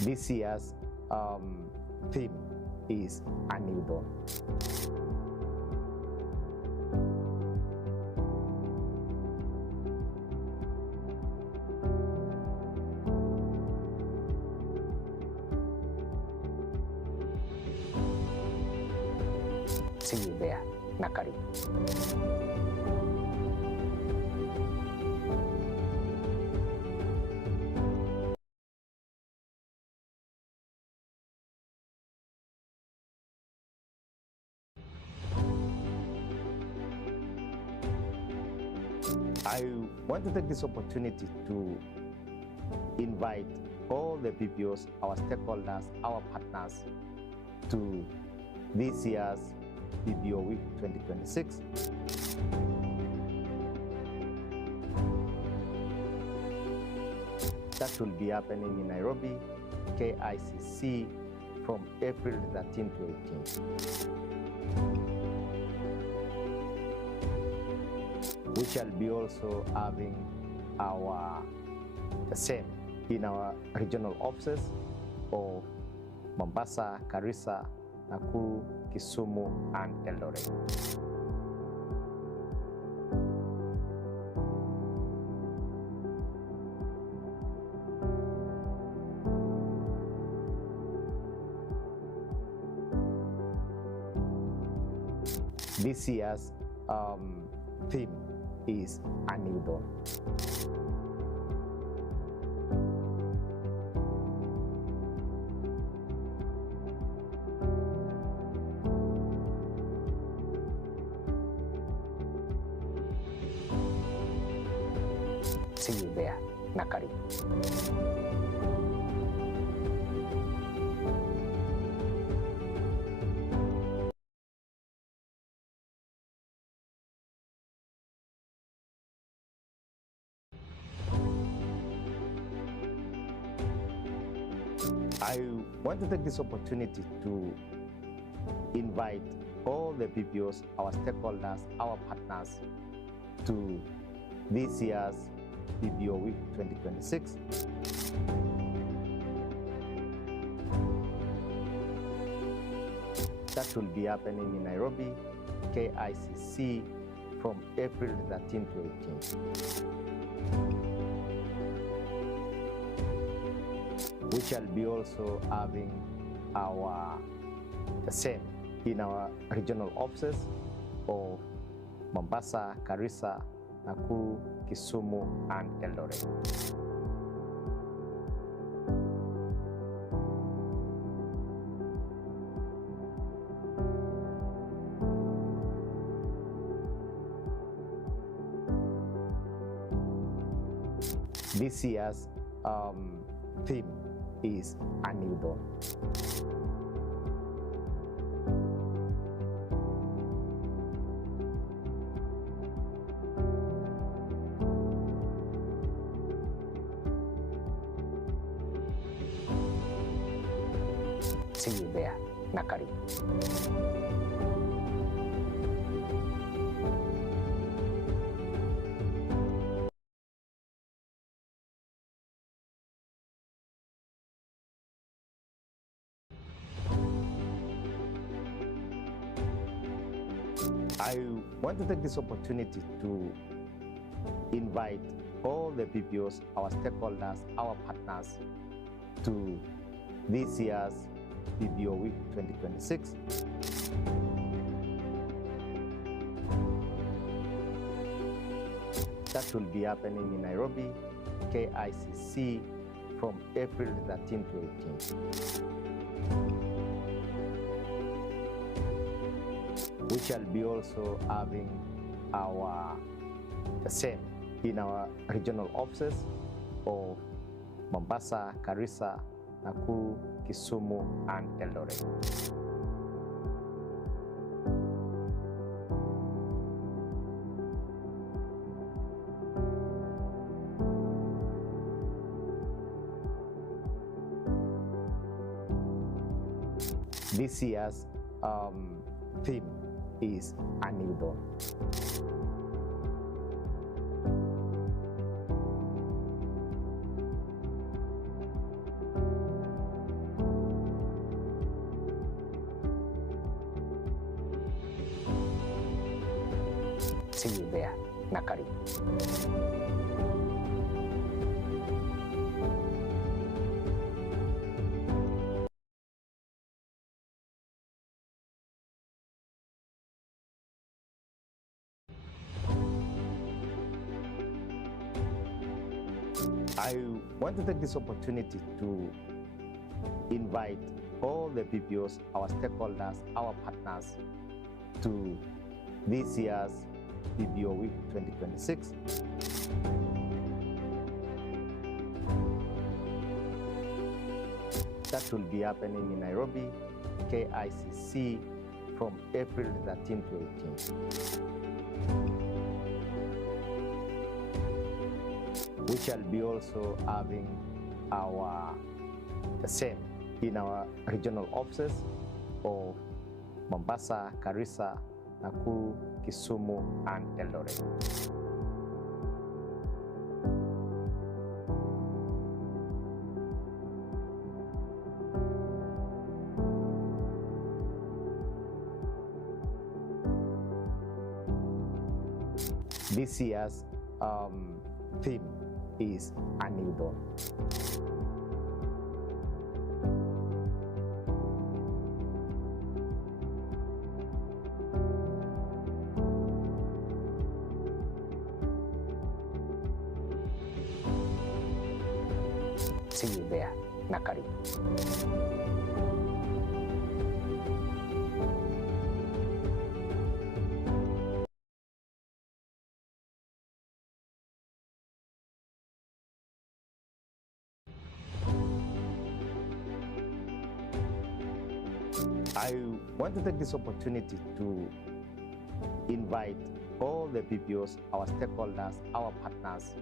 This year's theme is A New Dawn. See you there na karibu. I want to take this opportunity to invite all the PPOs, our stakeholders, our partners to this year's PPO Week 2026. That will be happening in Nairobi, KICC, from April 13 to 18. We shall be also having our same in our regional offices of Mombasa, Garissa, Nakuru, Kisumu, and Eldoret. This year's theme is A New Dawn. See you there na karibu. I want to take this opportunity to invite all the PPOs, our stakeholders, our partners to this year's PPO Week 2026. That will be happening in Nairobi, KICC, from April 13 to 18. We shall be also having our same in our regional offices of Mombasa, Garissa, Nakuru, Kisumu, and Eldoret. This year's theme is A New Dawn. See you there na karibu. I want to take this opportunity to invite all the PPOs, our stakeholders, our partners to this year's PPO Week 2026. That will be happening in Nairobi, KICC, from April 13 to 18. We shall be also having our same in our regional offices of Mombasa, Garissa, Nakuru, Kisumu, and Eldoret. This year's theme is A New Dawn. See you there na karibu. I want to take this opportunity to invite all the PPOs, our stakeholders, our partners to this year's PPO Week 2026. That will be happening in Nairobi, KICC, from April 13 to 18. We shall be also having the same in our regional offices of Mombasa, Garissa, Nakuru, Kisumu, and Eldoret. This year's theme is A New Dawn. See you there na karibu. I want to take this opportunity to invite all the PPOs, our stakeholders, our partners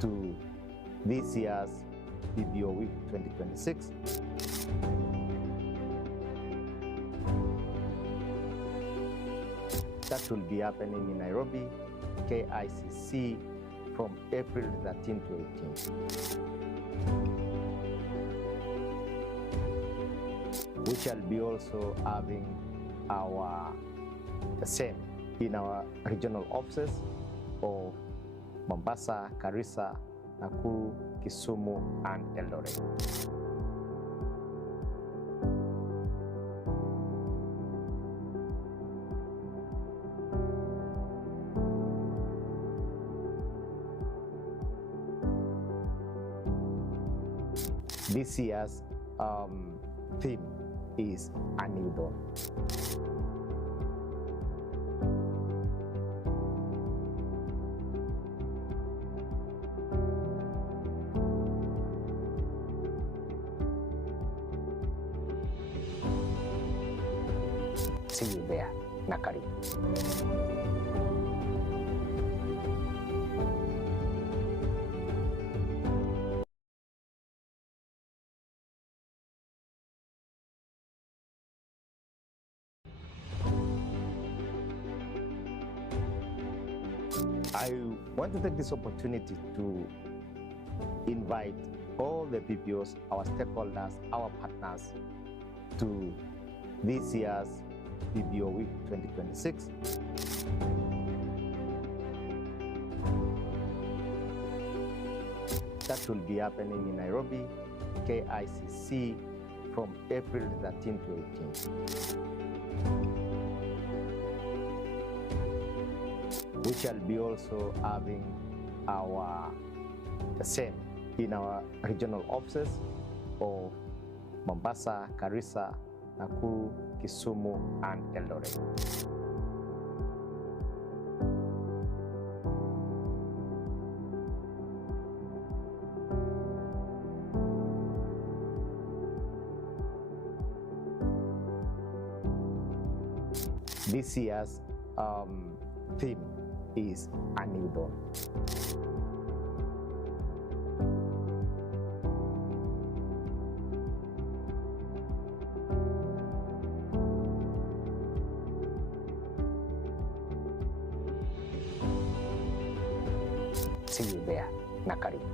to this year's PPO Week 2026. That will be happening in Nairobi, KICC, from April 13 to 18. We shall be also having the same in our regional offices of Mombasa, Garissa, Nakuru, Kisumu, and Eldoret. This year's theme is A New Dawn. See you there na karibu. I want to take this opportunity to invite all the PPOs, our stakeholders, our partners to this year's PPO Week 2026. That will be happening in Nairobi, KICC, from April 13 to 18. We shall be also having the same in our regional offices of Mombasa, Garissa, Nakuru, Kisumu, and Eldoret. This year's theme is A New Dawn. See you there na karibu.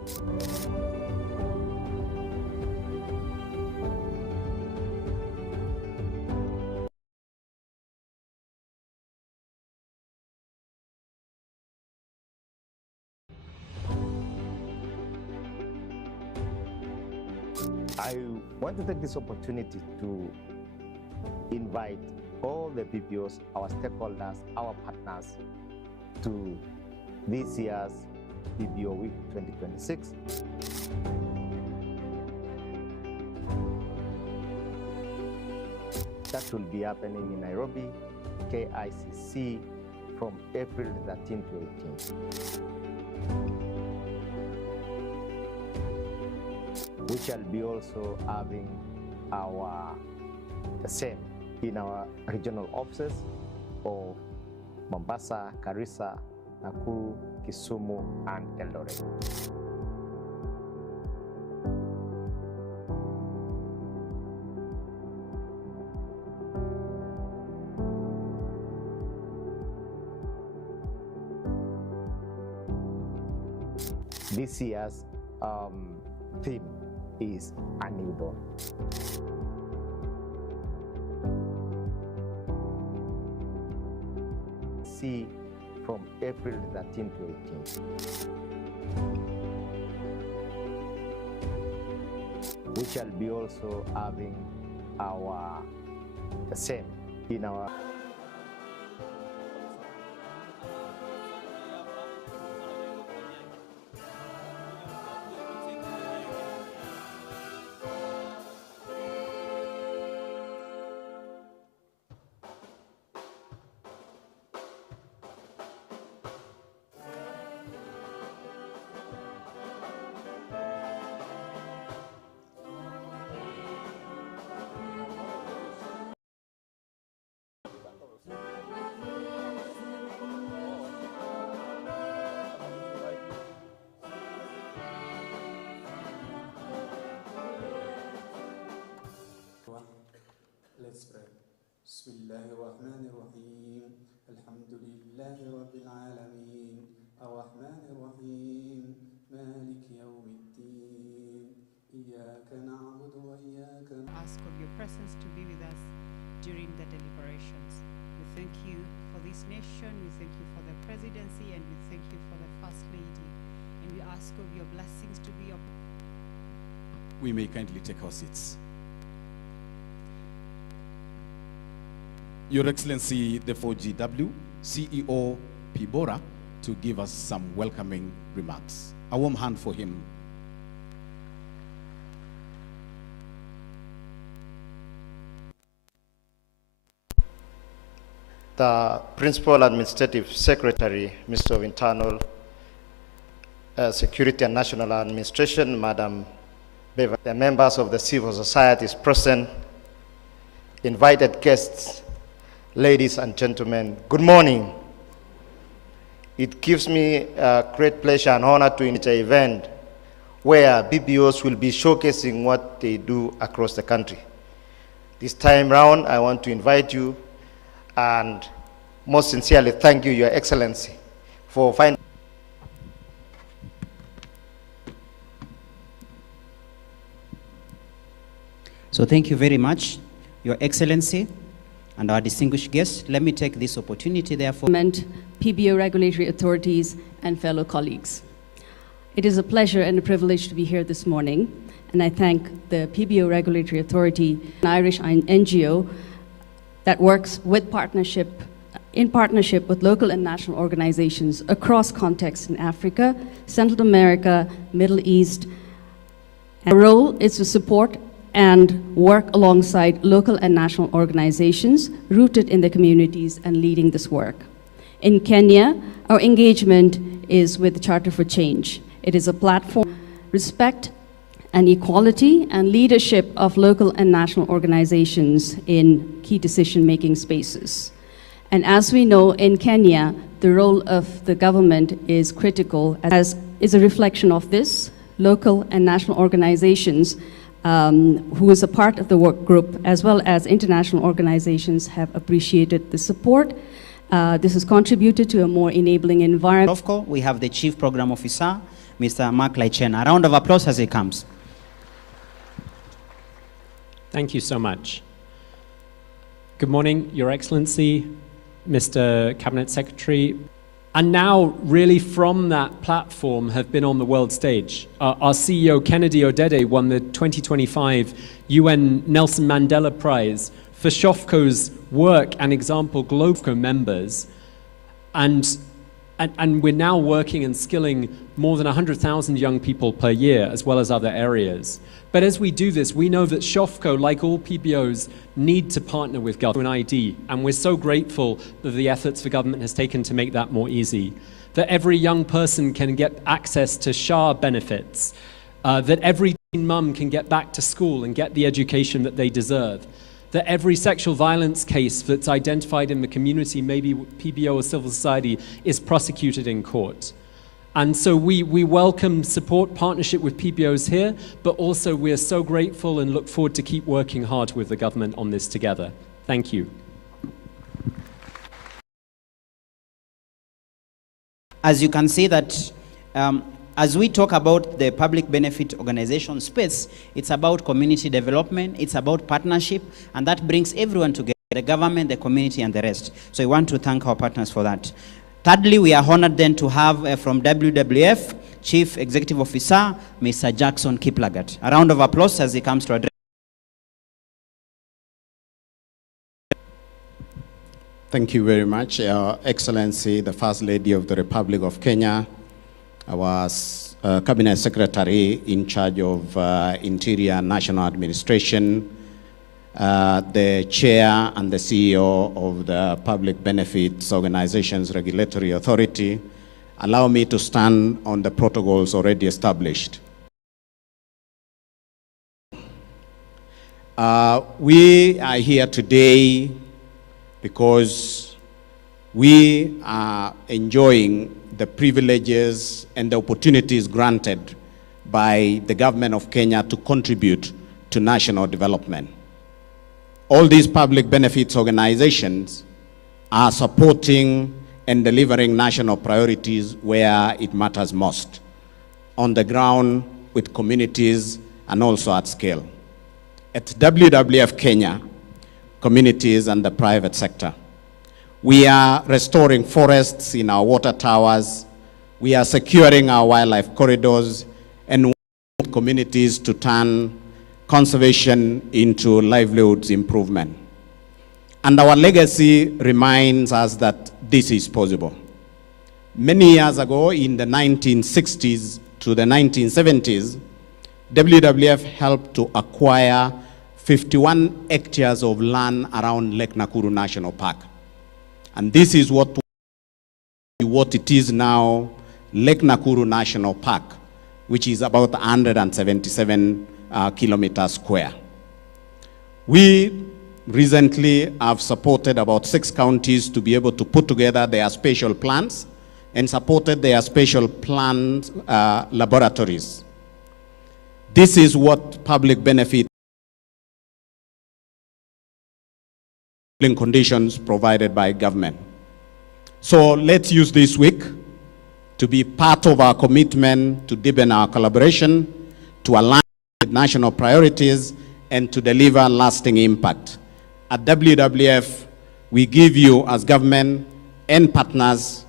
I want to take this opportunity to invite all the PPOs, our stakeholders, our partners to this year's PPO Week 2026. That will be happening in Nairobi, KICC, from April 13 to 18. We shall be also having the same in our regional offices of Mombasa, Garissa, Nakuru, Kisumu, and Eldoret. This year's theme is a newborn. See from April 13 to 18. We shall be also having the same in our Let's pray. Bismillahirrahmanirrahim. Alhamdulillahi Rabbil Alameen. Ar-Rahmanirrahim. Malik Yawmiddin. Iyyaka na'budu wa iyyaka Ask of your presence to be with us during the deliberations. We thank you for this nation, we thank you for the presidency, and we thank you for the First Lady. And we ask of your blessings to be upon. We may kindly take our seats. Your Excellency, the 4GW CEO Pibora, to give us some welcoming remarks. A warm hand for him. The Principal Administrative Secretary, Minister of Internal Security and National Administration, Madam Beverly, the members of the civil societies present, invited guests, ladies and gentlemen, good morning. It gives me great pleasure and honor to invite an event where BPOs will be showcasing what they do across the country. This time round, I want to invite you and most sincerely thank you, Your Excellency, for finding. So thank you very much, Your Excellency, and our distinguished guests. Let me take this opportunity, therefore. PBO regulatory authorities and fellow colleagues. It is a pleasure and a privilege to be here this morning, and I thank the PBO Regulatory Authority, an Irish NGO that works in partnership with local and national organizations across contexts in Africa, Central America, Middle East. Our role is to support and work alongside local and national organizations rooted in the communities and leading this work. In Kenya, our engagement is with the Charter for Change. It is a platform, respect and equality and leadership of local and national organizations in key decision-making spaces. And as we know, in Kenya, the role of the government is critical, as is a reflection of this. Local and national organizations who is a part of the work group, as well as international organizations, have appreciated the support. This has contributed to a more enabling environment. DOFCO, we have the Chief Program Officer, Mr. Mark Laichen. A round of applause as he comes. Thank you so much. Good morning, Your Excellency, Mr. Cabinet Secretary. And now, really from that platform, have been on the world stage. Our CEO, Kennedy Odede, won the 2025 UN Nelson Mandela Prize for SHOFCO's work and example global members. And we're now working and skilling more than 100,000 young people per year, as well as other areas. But as we do this, we know that SHOFCO, like all PBOs, need to partner with government ID, and we're so grateful that the efforts the government has taken to make that more easy. That every young person can get access to SHA benefits, that every teen mum can get back to school and get the education that they deserve, that every sexual violence case that's identified in the community, maybe PBO or civil society, is prosecuted in court. And so we welcome support, partnership with PBOs here, but also we are so grateful and look forward to keep working hard with the government on this together. Thank you. As you can see that as we talk about the public benefit organization space, it's about community development, it's about partnership, and that brings everyone together, the government, the community, and the rest. So I want to thank our partners for that. Thirdly, we are honored then to have from WWF, Chief Executive Officer, Mr. Jackson Kiplagat. A round of applause as he comes to address. Thank you very much, Your Excellency, the First Lady of the Republic of Kenya, our Cabinet Secretary in charge of Interior National Administration, the Chair and the CEO of the Public Benefits Organizations Regulatory Authority. Allow me to stand on the protocols already established. We are here today because we are enjoying the privileges and the opportunities granted by the government of Kenya to contribute to national development. All these public benefits organizations are supporting and delivering national priorities where it matters most, on the ground with communities and also at scale. At WWF Kenya, communities and the private sector, we are restoring forests in our water towers, we are securing our wildlife corridors, and want communities to turn conservation into livelihoods improvement. And our legacy reminds us that this is possible. Many years ago, in the 1960s to the 1970s, WWF helped to acquire 51 hectares of land around Lake Nakuru National Park. And this is what it is now, Lake Nakuru National Park, which is about 177 kilometers square. We recently have supported about 6 counties to be able to put together their spatial plans and supported their spatial plans laboratories. This is what public benefit conditions provided by government. So let's use this week to be part of our commitment to deepen our collaboration, to align with national priorities, and to deliver lasting impact. At WWF, we give you as government and partners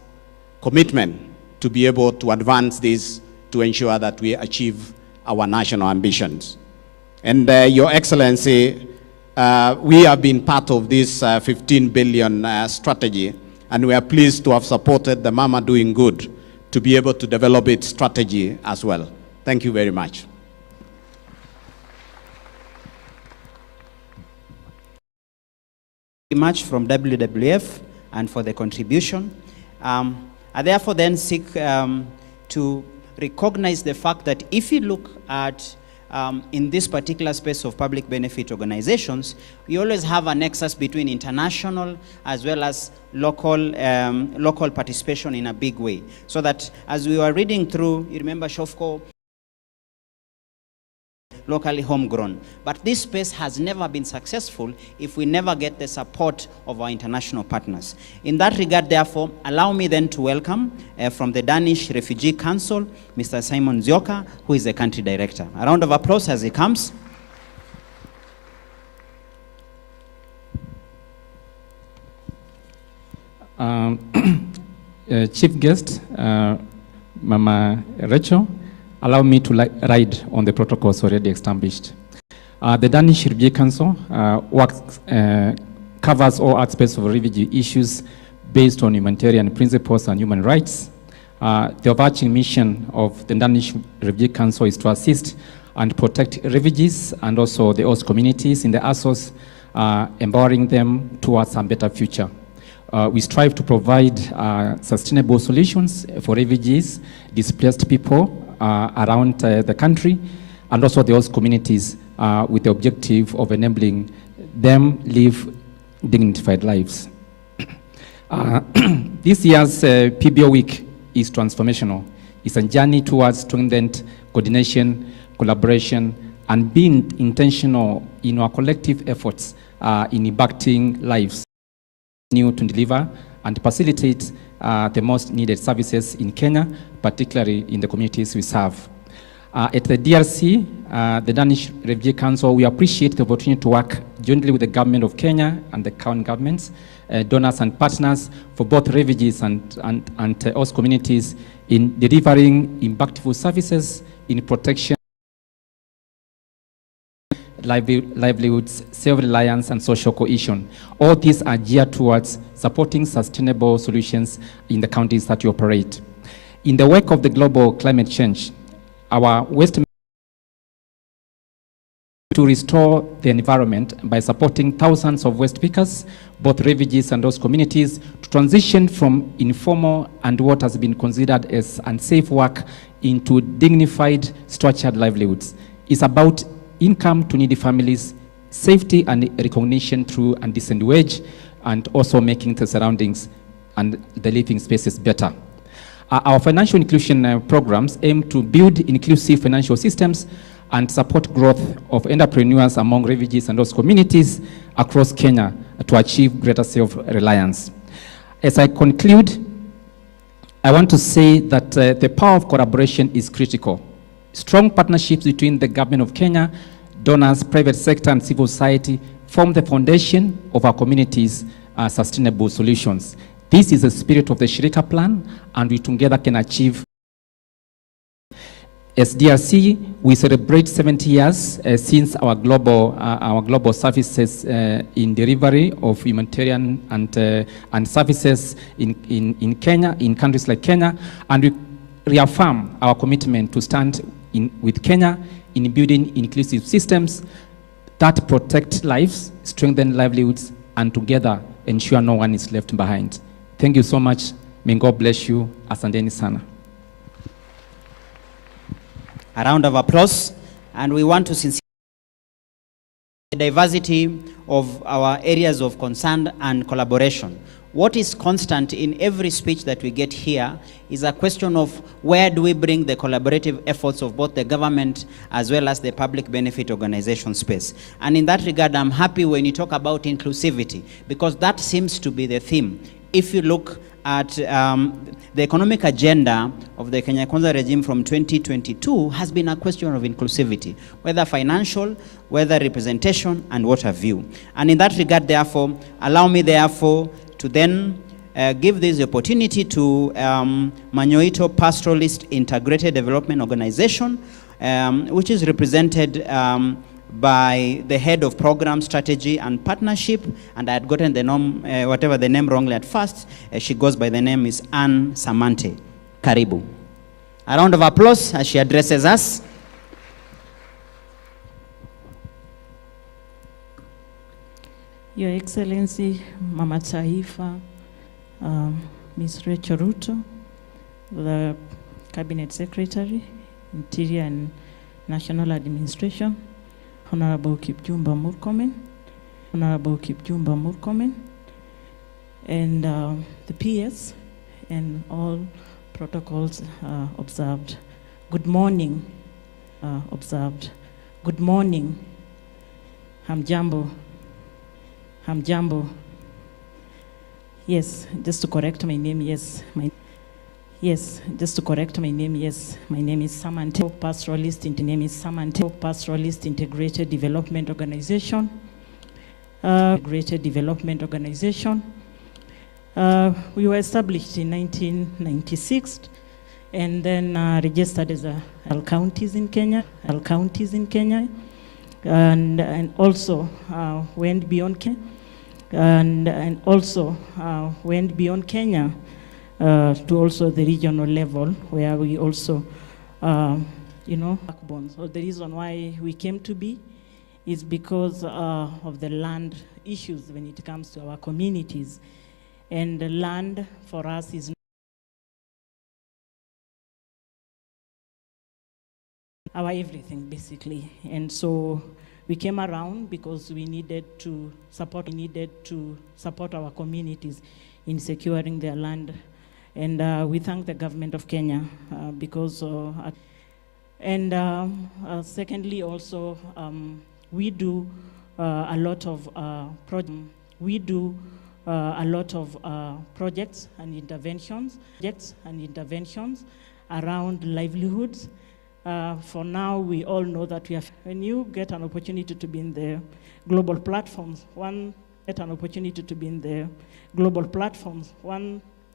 commitment to be able to advance this to ensure that we achieve our national ambitions. And Your Excellency, we have been part of this 15 billion strategy, and we are pleased to have supported the Mama Doing Good to be able to develop its strategy as well. Thank you very much. Much from WWF and for the contribution. I therefore then seek to recognize the fact that if you look at in this particular space of public benefit organizations, we always have a nexus between international as well as local participation in a big way. So that as we were reading through, you remember SHOFCO, locally homegrown. But this space has never been successful if we never get the support of our international partners. In that regard, therefore, allow me then to welcome from the Danish Refugee Council, Mr. Simon Zioka, who is the country director. A round of applause as he comes. chief guest, Mama Rachel, allow me to ride on the protocols already established. The Danish Refugee Council covers all aspects of refugee issues based on humanitarian principles and human rights. The overarching mission of the Danish Refugee Council is to assist and protect refugees and also the host communities in the Azores, empowering them towards a better future. We strive to provide sustainable solutions for refugees, displaced people around the country, and also the host communities with the objective of enabling them live dignified lives. This year's PBO week is transformational. It's a journey towards strengthened coordination, collaboration, and being intentional in our collective efforts in impacting lives, to deliver and facilitate the most needed services in Kenya, particularly in the communities we serve. At the DRC, the Danish Refugee Council, we appreciate the opportunity to work jointly with the government of Kenya and the county governments, donors and partners for both refugees and host communities in delivering impactful services in protection, livelihoods, self-reliance, and social cohesion. All these are geared towards supporting sustainable solutions in the countries that you operate. In the wake of the global climate change, our waste to restore the environment by supporting thousands of waste pickers, both refugees and those communities, to transition from informal and what has been considered as unsafe work into dignified, structured livelihoods. It's about income to needy families, safety and recognition through a decent wage, and also making the surroundings and the living spaces better. Our financial inclusion programs aim to build inclusive financial systems and support growth of entrepreneurs among refugees and those communities across Kenya to achieve greater self-reliance. As I conclude, I want to say that the power of collaboration is critical. Strong partnerships between the government of Kenya, donors, private sector, and civil society form the foundation of our community's sustainable solutions. This is the spirit of the Shirika Plan, and we together can achieve. As DRC, we celebrate 70 years since our global services in delivery of humanitarian and services in Kenya, in countries like Kenya, and we reaffirm our commitment to stand with Kenya in building inclusive systems that protect lives, strengthen livelihoods, and together ensure no one is left behind. Thank you so much. May God bless you. Asanteni sana. A round of applause. And we want to sincerely the diversity of our areas of concern and collaboration. What is constant in every speech that we get here is a question of where do we bring the collaborative efforts of both the government as well as the public benefit organization space. And in that regard, I'm happy when you talk about inclusivity, because that seems to be the theme. If you look at the economic agenda of the Kenya Kwanza regime from 2022 has been a question of inclusivity, whether financial, whether representation, and what have you. And in that regard, therefore, allow me, therefore, to then give this opportunity to Manyoito Pastoralist Integrated Development Organization, which is represented by the head of program strategy and partnership, and I had gotten the name, whatever the name wrongly at first. She goes by the name is Anne Samante. Karibu. A round of applause as she addresses us. Your Excellency, Mama Taifa, Ms. Rachel Ruto, the Cabinet Secretary, Interior and National Administration, Honorable Kipchumba Murkomen, Honorable Kipchumba Murkomen, and the PS, and all protocols observed. Good morning, observed. Good morning, Hamjambo. Hamjambo. Yes, just to correct my name, yes. Just to correct my name, yes. My name is Samante, Pastoralist, Pastoralist Integrated Development Organization. We were established in 1996 and then registered as counties in Kenya, and also went beyond Kenya, and also went beyond Kenya to also the regional level, where we also, backbone. So the reason why we came to be is because of the land issues when it comes to our communities. And the land for us is our everything, basically. And so we came around because we needed to support our communities in securing their land. And we thank the government of Kenya because, secondly, also, we do a lot of projects and interventions around livelihoods. For now, we all know that when you get an opportunity to be in the global platforms, one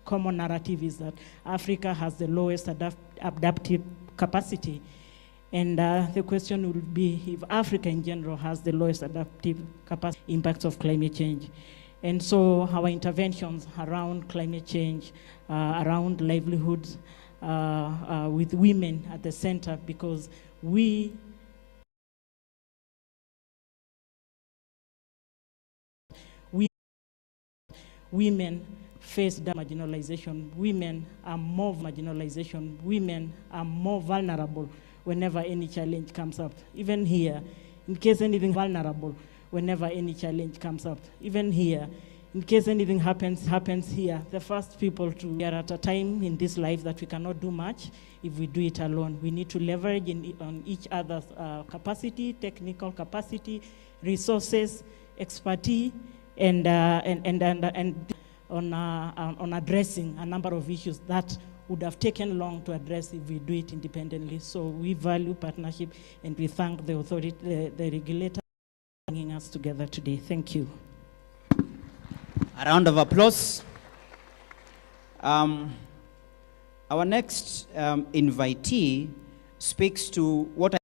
common narrative is that Africa has the lowest adaptive capacity. And the question would be if Africa in general has the lowest adaptive capacity impacts of climate change. And so our interventions around climate change, around livelihoods, with women at the center, because women face the marginalization. Women are more vulnerable whenever any challenge comes up. Even here, in case anything vulnerable, whenever any challenge comes up. Even here, in case anything happens here, the first people to be at a time in this life that we cannot do much if we do it alone. We need to leverage on each other's capacity, technical capacity, resources, expertise, and on addressing a number of issues that would have taken long to address if we do it independently. So we value partnership, and we thank the authority, the regulator, for bringing us together today. Thank you. A round of applause. Our next invitee speaks to what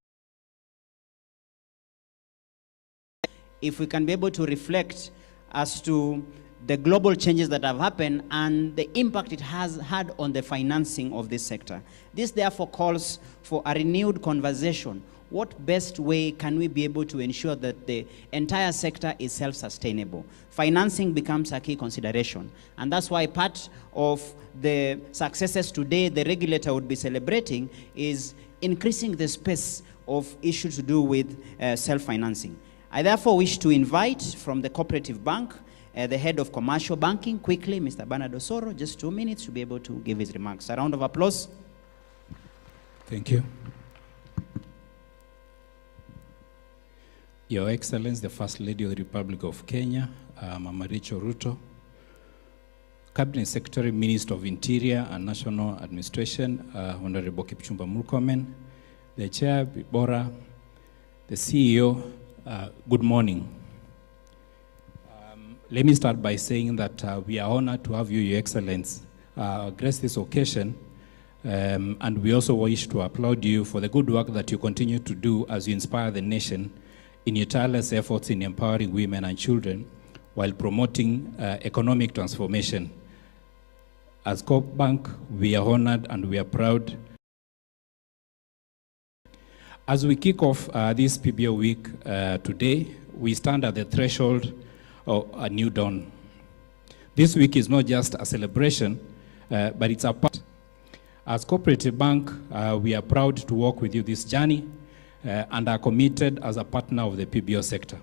if we can be able to reflect as to the global changes that have happened and the impact it has had on the financing of this sector. This therefore calls for a renewed conversation. What best way can we be able to ensure that the entire sector is self-sustainable? Financing becomes a key consideration. And that's why part of the successes today the regulator would be celebrating is increasing the space of issues to do with self-financing. I therefore wish to invite from the Cooperative Bank, the head of commercial banking, quickly, Mr. Bernard Osoro, just 2 minutes to be able to give his remarks. A round of applause. Thank you. Your Excellency, the First Lady of the Republic of Kenya, Mama Rachel Ruto, Cabinet Secretary, Minister of Interior and National Administration, Honorable Kipchumba Murkomen, the Chair, Bora, the CEO, good morning. Let me start by saying that we are honored to have you, Your Excellency, grace this occasion, and we also wish to applaud you for the good work that you continue to do as you inspire the nation in your tireless efforts in empowering women and children while promoting economic transformation. As Coop Bank, we are honored and we are proud. As we kick off this PBO week today, we stand at the threshold of a new dawn. This week is not just a celebration, but it's a part. As Cooperative Bank, we are proud to work with you this journey and are committed as a partner of the PBO sector.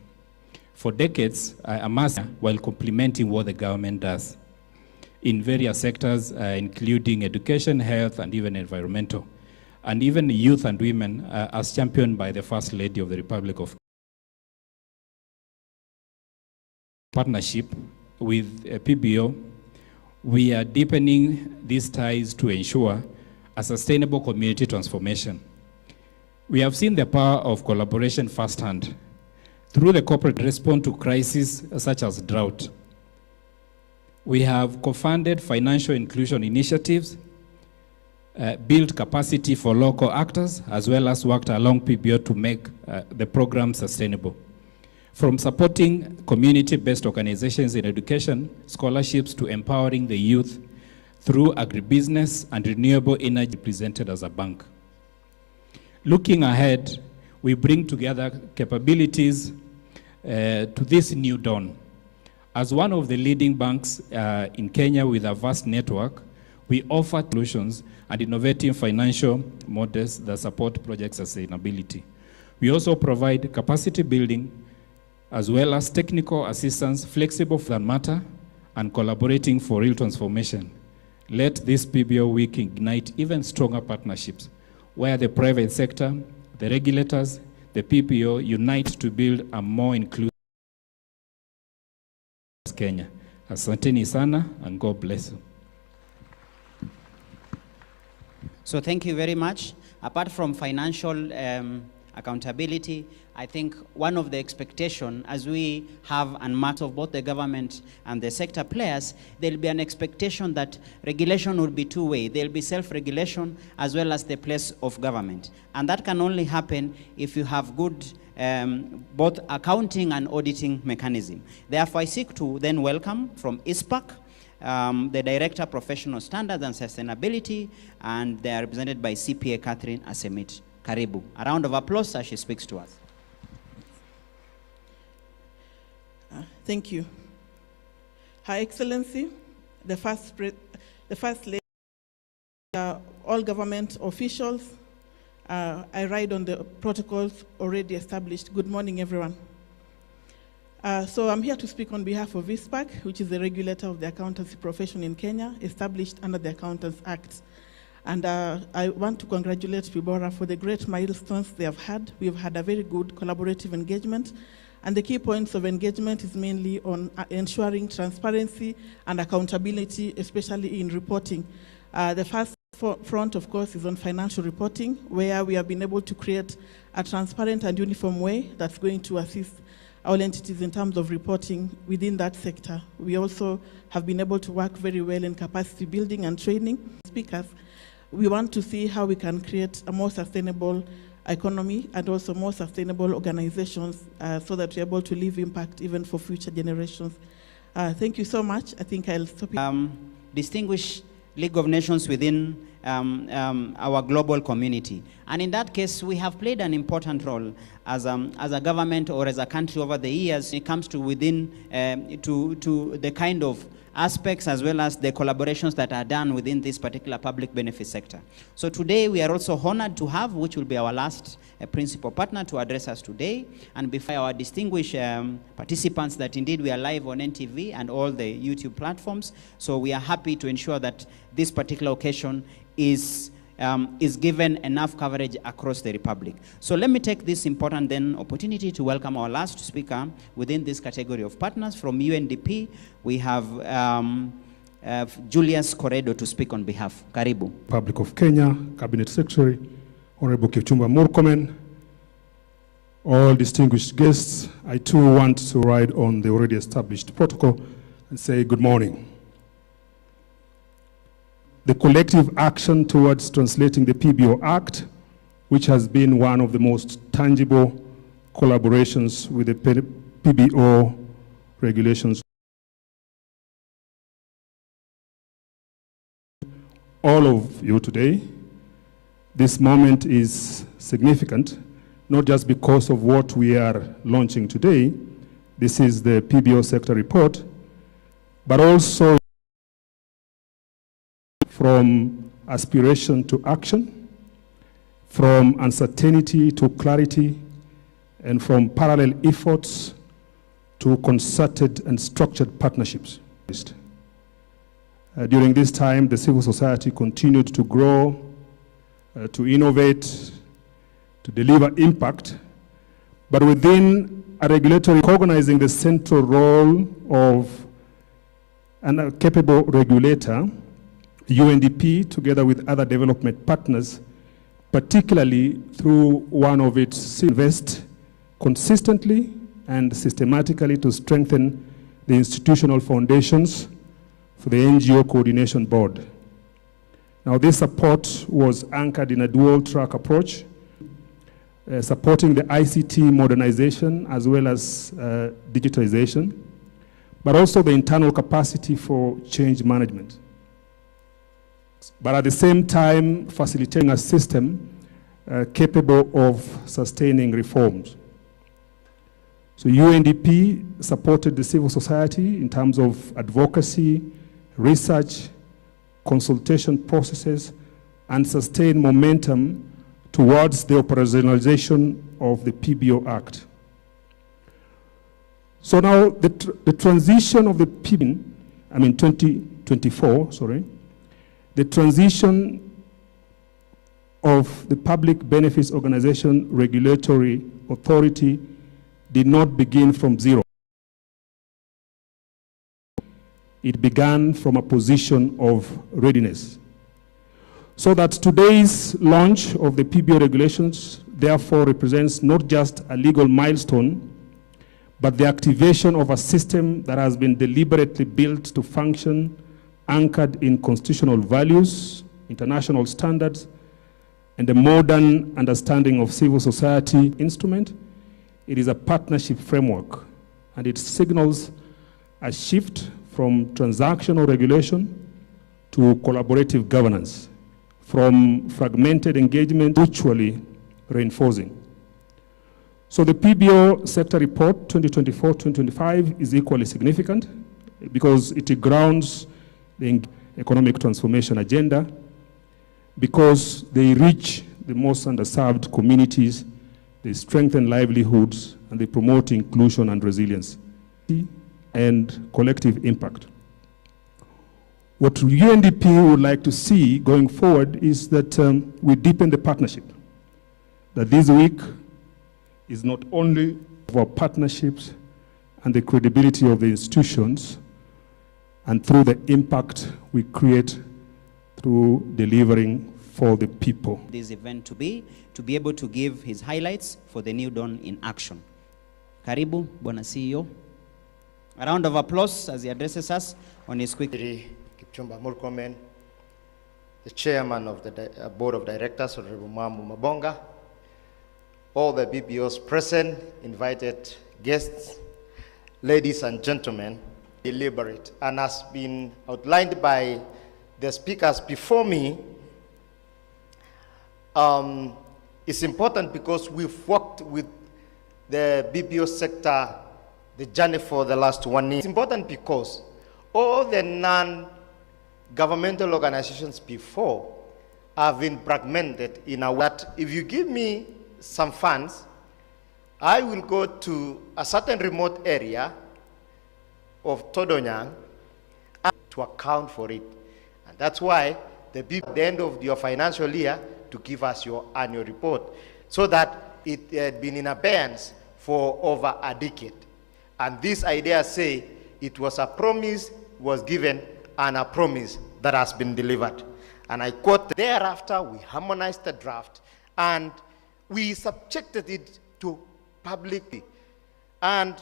For decades, I must, while complementing what the government does in various sectors, including education, health, and even environmental, and even youth and women, as championed by the First Lady of the Republic of partnership with PBO, we are deepening these ties to ensure a sustainable community transformation. We have seen the power of collaboration firsthand through the corporate response to crises such as drought, We have co-funded financial inclusion initiatives, built capacity for local actors, as well as worked along PBO to make the program sustainable. From supporting community-based organizations in education, scholarships, to empowering the youth through agribusiness and renewable energy presented as a bank. Looking ahead, we bring together capabilities to this new dawn. As one of the leading banks in Kenya with a vast network, we offer solutions and innovative financial models that support project sustainability. We also provide capacity building as well as technical assistance, flexible for that matter, and collaborating for real transformation. Let this PBO week ignite even stronger partnerships where the private sector, the regulators, the PPO unite to build a more inclusive Kenya. Asanteni sana, and God bless you. So thank you very much. Apart from financial accountability, I think one of the expectation as we have unmatched of both the government and the sector players, there'll be an expectation that regulation will be two-way. There'll be self-regulation as well as the place of government. And that can only happen if you have good both accounting and auditing mechanism. Therefore, I seek to then welcome from ISPAC, the Director Professional Standards and Sustainability, and they are represented by CPA Catherine Asemit. Karibu. A round of applause as she speaks to us. Thank you. Her Excellency, the First Lady, all government officials, I ride on the protocols already established. Good morning, everyone. So I'm here to speak on behalf of ISPAC, which is the regulator of the accountancy profession in Kenya, established under the Accountants Act. And I want to congratulate PIBORA for the great milestones they have had. We've had a very good collaborative engagement. And the key points of engagement is mainly on ensuring transparency and accountability, especially in reporting. The first front, of course, is on financial reporting, where we have been able to create a transparent and uniform way that's going to assist all entities in terms of reporting within that sector. We also have been able to work very well in capacity building and training speakers. We want to see how we can create a more sustainable economy and also more sustainable organizations so that we're able to leave impact even for future generations. Thank you so much. I think I'll stop it. Distinguished League of Nations within our global community. And in that case, we have played an important role as a government or as a country over the years when it comes to within to the kind of aspects as well as the collaborations that are done within this particular public benefit sector. So today we are also honored to have, which will be our last principal partner to address us today, and before our distinguished participants that indeed we are live on NTV and all the YouTube platforms. So we are happy to ensure that this particular occasion is given enough coverage across the Republic. So let me take this important then opportunity to welcome our last speaker within this category of partners. From UNDP, we have Julius Corredo to speak on behalf. Karibu. Republic of Kenya, Cabinet Secretary, Honorable Kipchumba Murkomen, all distinguished guests, I too want to ride on the already established protocol and say good morning. The collective action towards translating the PBO Act, which has been one of the most tangible collaborations with the PBO regulations. All of you today, this moment is significant, not just because of what we are launching today. This is the PBO sector report, but also from aspiration to action, from uncertainty to clarity, and from parallel efforts to concerted and structured partnerships. During this time, the civil society continued to grow, to innovate, to deliver impact, but within a regulatory recognizing the central role of a capable regulator, UNDP, together with other development partners, particularly through one of its invest consistently and systematically to strengthen the institutional foundations for the NGO Coordination Board. Now, this support was anchored in a dual-track approach, supporting the ICT modernization as well as digitalization, but also the internal capacity for change management. But at the same time, facilitating a system capable of sustaining reforms. So UNDP supported the civil society in terms of advocacy, research, consultation processes, and sustained momentum towards the operationalization of the PBO Act. So now the transition of the PBO, 2024, the transition of the Public Benefits Organization Regulatory Authority did not begin from zero. It began from a position of readiness. So that today's launch of the PBO regulations therefore represents not just a legal milestone, but the activation of a system that has been deliberately built to function, anchored in constitutional values, international standards, and a modern understanding of civil society instrument. It is a partnership framework, and it signals a shift from transactional regulation to collaborative governance, from fragmented engagement mutually reinforcing. So the PBO sector report 2024-2025 is equally significant because it grounds the economic transformation agenda, because they reach the most underserved communities, they strengthen livelihoods, and they promote inclusion and resilience and collective impact. What UNDP would like to see going forward is that we deepen the partnership. That this week is not only for partnerships and the credibility of the institutions, and through the impact we create through delivering for the people. This event to be able to give his highlights for the New Dawn in action. Karibu, Bwana CEO. A round of applause as he addresses us on his quick. Kipchumba Murkomen, the chairman of the board of directors, Honorable Mambu Mabonga, all the BPOs present, invited guests, ladies and gentlemen, deliberate, and has been outlined by the speakers before me. It's important because we've worked with the BPO sector, the journey for the last 1 year. It's important because all the non-governmental organizations before have been fragmented in a way that if you give me some funds, I will go to a certain remote area of Todonyang to account for it. And that's why at the end of your financial year to give us your annual report, so that it had been in abeyance for over a decade. And this idea say it was a promise was given and a promise that has been delivered. And I quote, thereafter we harmonized the draft and we subjected it to public, and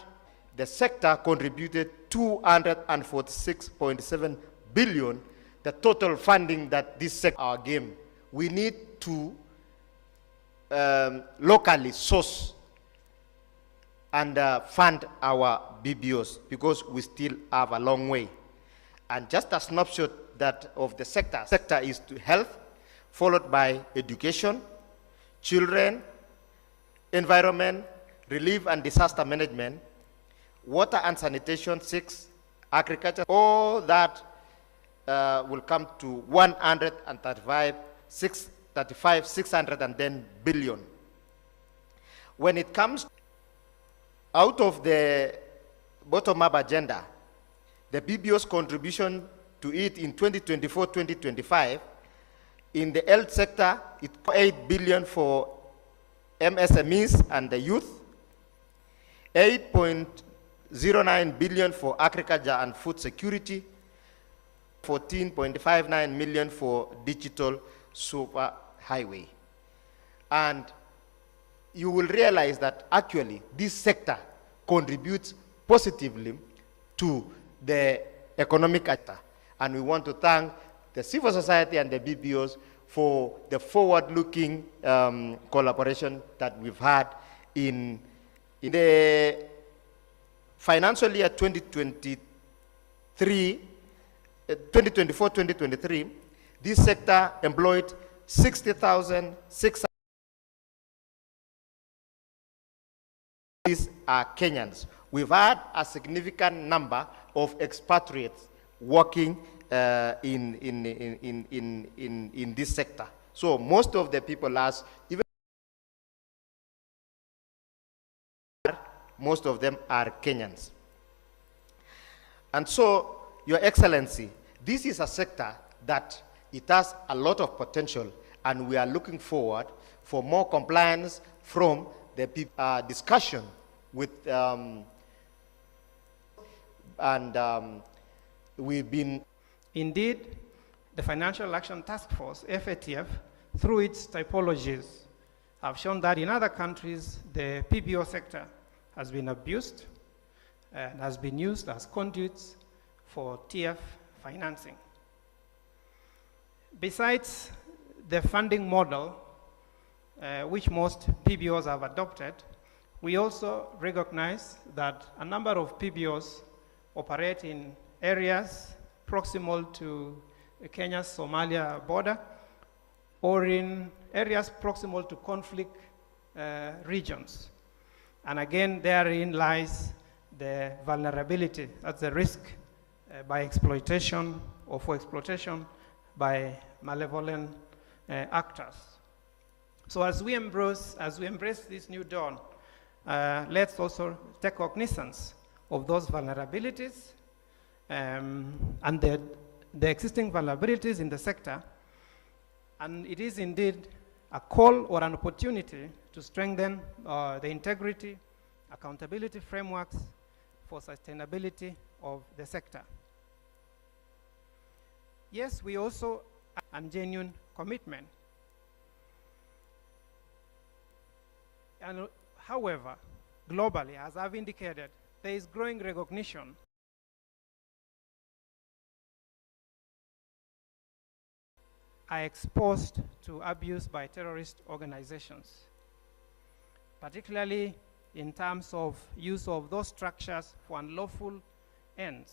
the sector contributed 246.7 billion, the total funding that this sector, our game. We need to locally source and fund our BBOs because we still have a long way. And just a snapshot that of the sector is to health, followed by education, children, environment, relief and disaster management, water and sanitation, 6, agriculture, all that will come to 610 billion. When it comes out of the bottom-up agenda, the BBO's contribution to it in 2024-2025, in the health sector, it's 8 billion for MSMEs and the youth, 8.09 billion for agriculture and food security, 14.59 million for digital super highway. And you will realize that actually this sector contributes positively to the economic sector. And we want to thank the civil society and the BPOs for the forward-looking collaboration that we've had in the financial year 2024-2023. This sector employed 60,600. These are Kenyans. We've had a significant number of expatriates working in this sector. So most of the people, most of them are Kenyans. And so, Your Excellency, this is a sector that it has a lot of potential, and we are looking forward for more compliance from the discussion with we've been. Indeed, the Financial Action Task Force, FATF, through its typologies, have shown that in other countries, the PBO sector has been abused and has been used as conduits for TF financing. Besides the funding model, which most PBOs have adopted, we also recognize that a number of PBOs operate in areas proximal to Kenya's Somalia border, or in areas proximal to conflict regions. And again, therein lies the vulnerability, that's the risk by exploitation or for exploitation by malevolent actors. So as we embrace this new dawn, let's also take cognizance of those vulnerabilities and the existing vulnerabilities in the sector. And it is indeed a call or an opportunity to strengthen the integrity, accountability frameworks for sustainability of the sector. Yes, we also have a genuine commitment. And, however, globally, as I've indicated, there is growing recognition are exposed to abuse by terrorist organizations, particularly in terms of use of those structures for unlawful ends.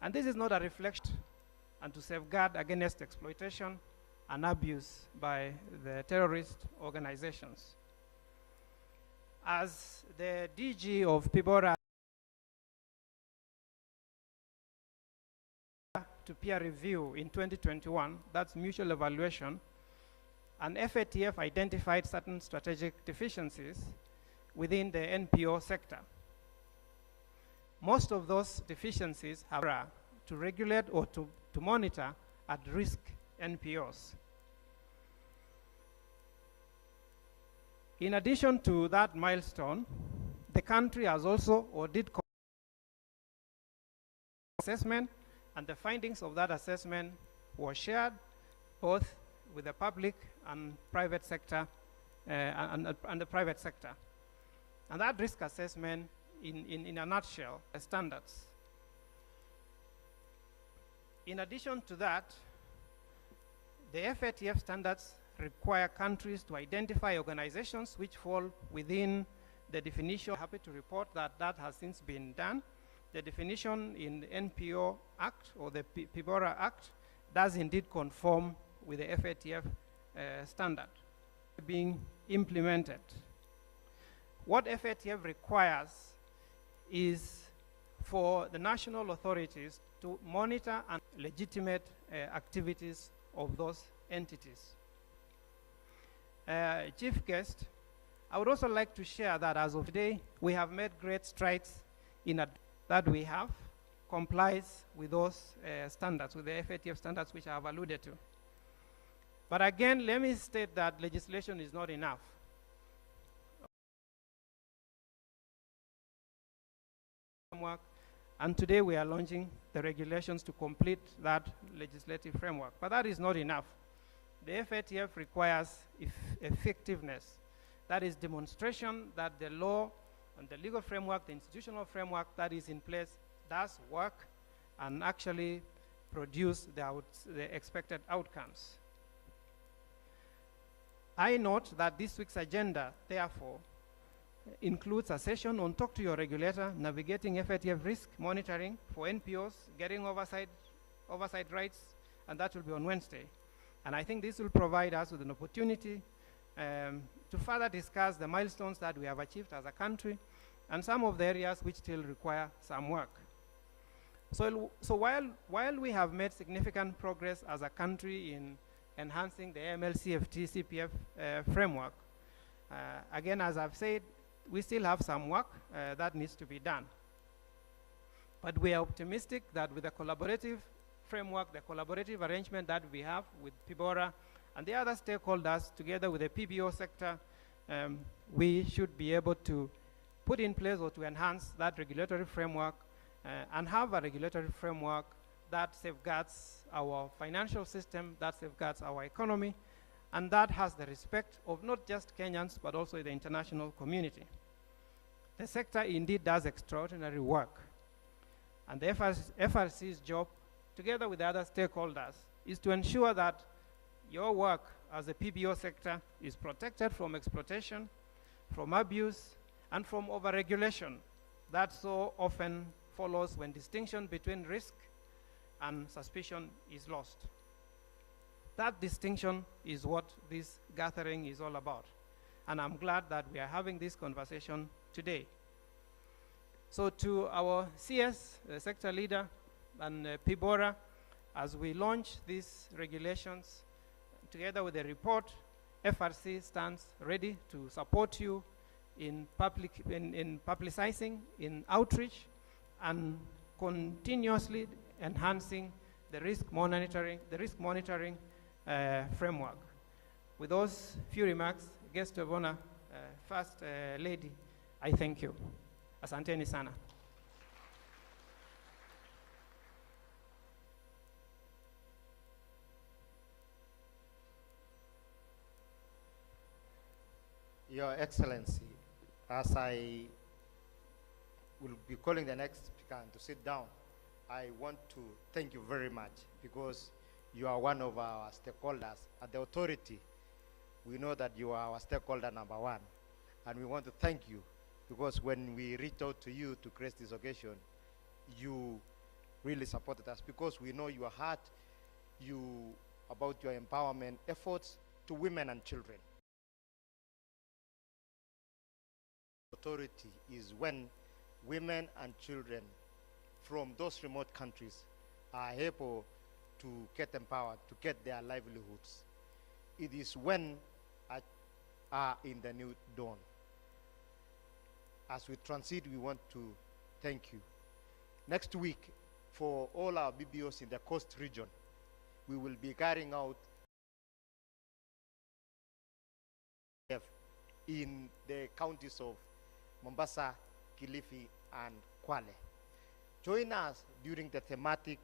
And this is not a reflection and to safeguard against exploitation and abuse by the terrorist organizations. As the DG of PIBORA to peer review in 2021, that's mutual evaluation, and FATF identified certain strategic deficiencies within the NPO sector. Most of those deficiencies have to regulate or to monitor at-risk NPOs. In addition to that milestone, the country has also or did assessment, and the findings of that assessment were shared both with the public and private sector and the private sector. And that risk assessment, in a nutshell, standards. In addition to that, the FATF standards require countries to identify organizations which fall within the definition. Happy to report that that has since been done. The definition in the NPO Act or the PIBORA Act does indeed conform with the FATF standard being implemented. What FATF requires is for the national authorities to monitor and legitimate activities of those entities. Chief Guest, I would also like to share that as of today, we have made great strides in that we have complies with those standards, with the FATF standards which I have alluded to. But again, let me state that legislation is not enough. And today we are launching the regulations to complete that legislative framework. But that is not enough. The FATF requires effectiveness. That is demonstration that the law and the legal framework, the institutional framework that is in place does work and actually produce the expected outcomes. I note that this week's agenda, therefore, includes a session on Talk to Your Regulator, navigating FATF risk monitoring for NPOs, getting oversight rights, and that will be on Wednesday. And I think this will provide us with an opportunity to further discuss the milestones that we have achieved as a country and some of the areas which still require some work. So while we have made significant progress as a country in enhancing the AML CFT CPF framework, again, as I've said, we still have some work that needs to be done. But we are optimistic that with the collaborative framework, the collaborative arrangement that we have with PIBORA and the other stakeholders, together with the PBO sector, we should be able to put in place or to enhance that regulatory framework and have a regulatory framework that safeguards our financial system, that safeguards our economy, and that has the respect of not just Kenyans, but also the international community. The sector indeed does extraordinary work, and the FRC's job, together with the other stakeholders, is to ensure that your work as a PBO sector is protected from exploitation, from abuse, and from overregulation that so often follows when distinction between risk and suspicion is lost. That distinction is what this gathering is all about. And I'm glad that we are having this conversation today. So to our CS, the sector leader, and PIBORA, as we launch these regulations, together with the report, FRC stands ready to support you in publicizing, in outreach, and continuously enhancing the risk monitoring framework. With those few remarks, guest of honor, First Lady, I thank you. Asanteni sana. Your Excellency, as I will be calling the next speaker to sit down, I want to thank you very much because you are one of our stakeholders. At the authority, we know that you are our stakeholder number one, and we want to thank you because when we reached out to you to grace this occasion, you really supported us because we know your heart about your empowerment efforts to women and children. Authority is when women and children from those remote countries are able to get empowered, to get their livelihoods. It is when are in the new dawn. As we transit, we want to thank you. Next week, for all our BBOs in the coast region, we will be carrying out in the counties of Mombasa, Kilifi, and Kwale. Join us during the thematic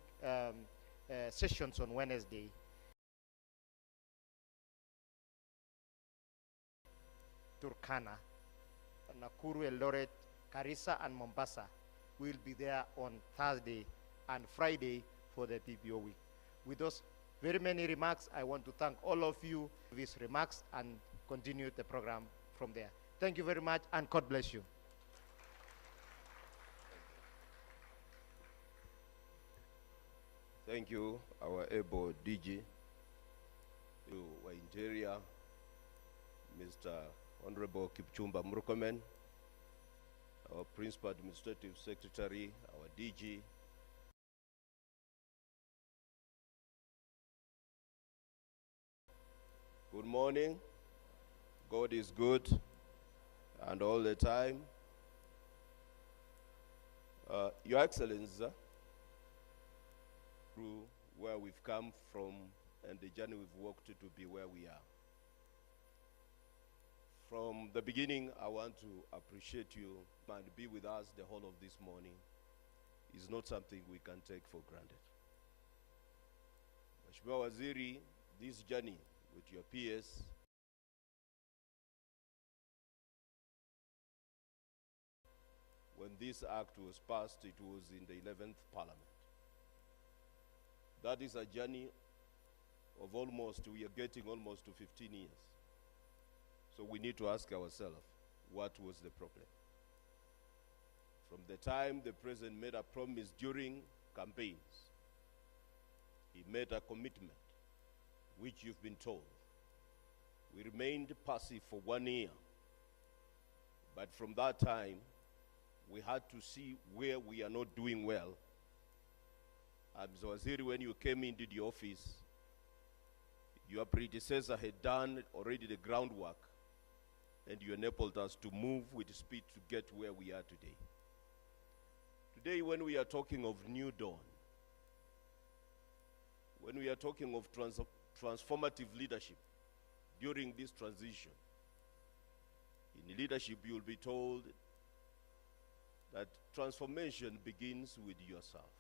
sessions on Wednesday. Turkana, Nakuru, Eldoret, Garissa, and Mombasa will be there on Thursday and Friday for the PBO week. With those very many remarks, I want to thank all of you for these remarks and continue the program from there. Thank you very much, and God bless you. Thank you, our able DG, to our Interior, Mr. Honorable Kipchumba Murkomen, our Principal Administrative Secretary, our DG, good morning. God is good, and all the time. Your Excellency, through where we've come from and the journey we've walked to be where we are. From the beginning, I want to appreciate you and be with us the whole of this morning. It's not something we can take for granted. Mheshimiwa Waziri, this journey with your PS when this act was passed, it was in the 11th Parliament. That is a journey of we are getting almost to 15 years. So we need to ask ourselves, what was the problem? From the time the president made a promise during campaigns, he made a commitment, which you've been told. We remained passive for 1 year. But from that time, we had to see where we are not doing well. Mr. Waziri, when you came into the office, your predecessor had done already the groundwork, and you enabled us to move with speed to get where we are today. Today, when we are talking of new dawn, when we are talking of transformative leadership during this transition, in leadership you will be told that transformation begins with yourself.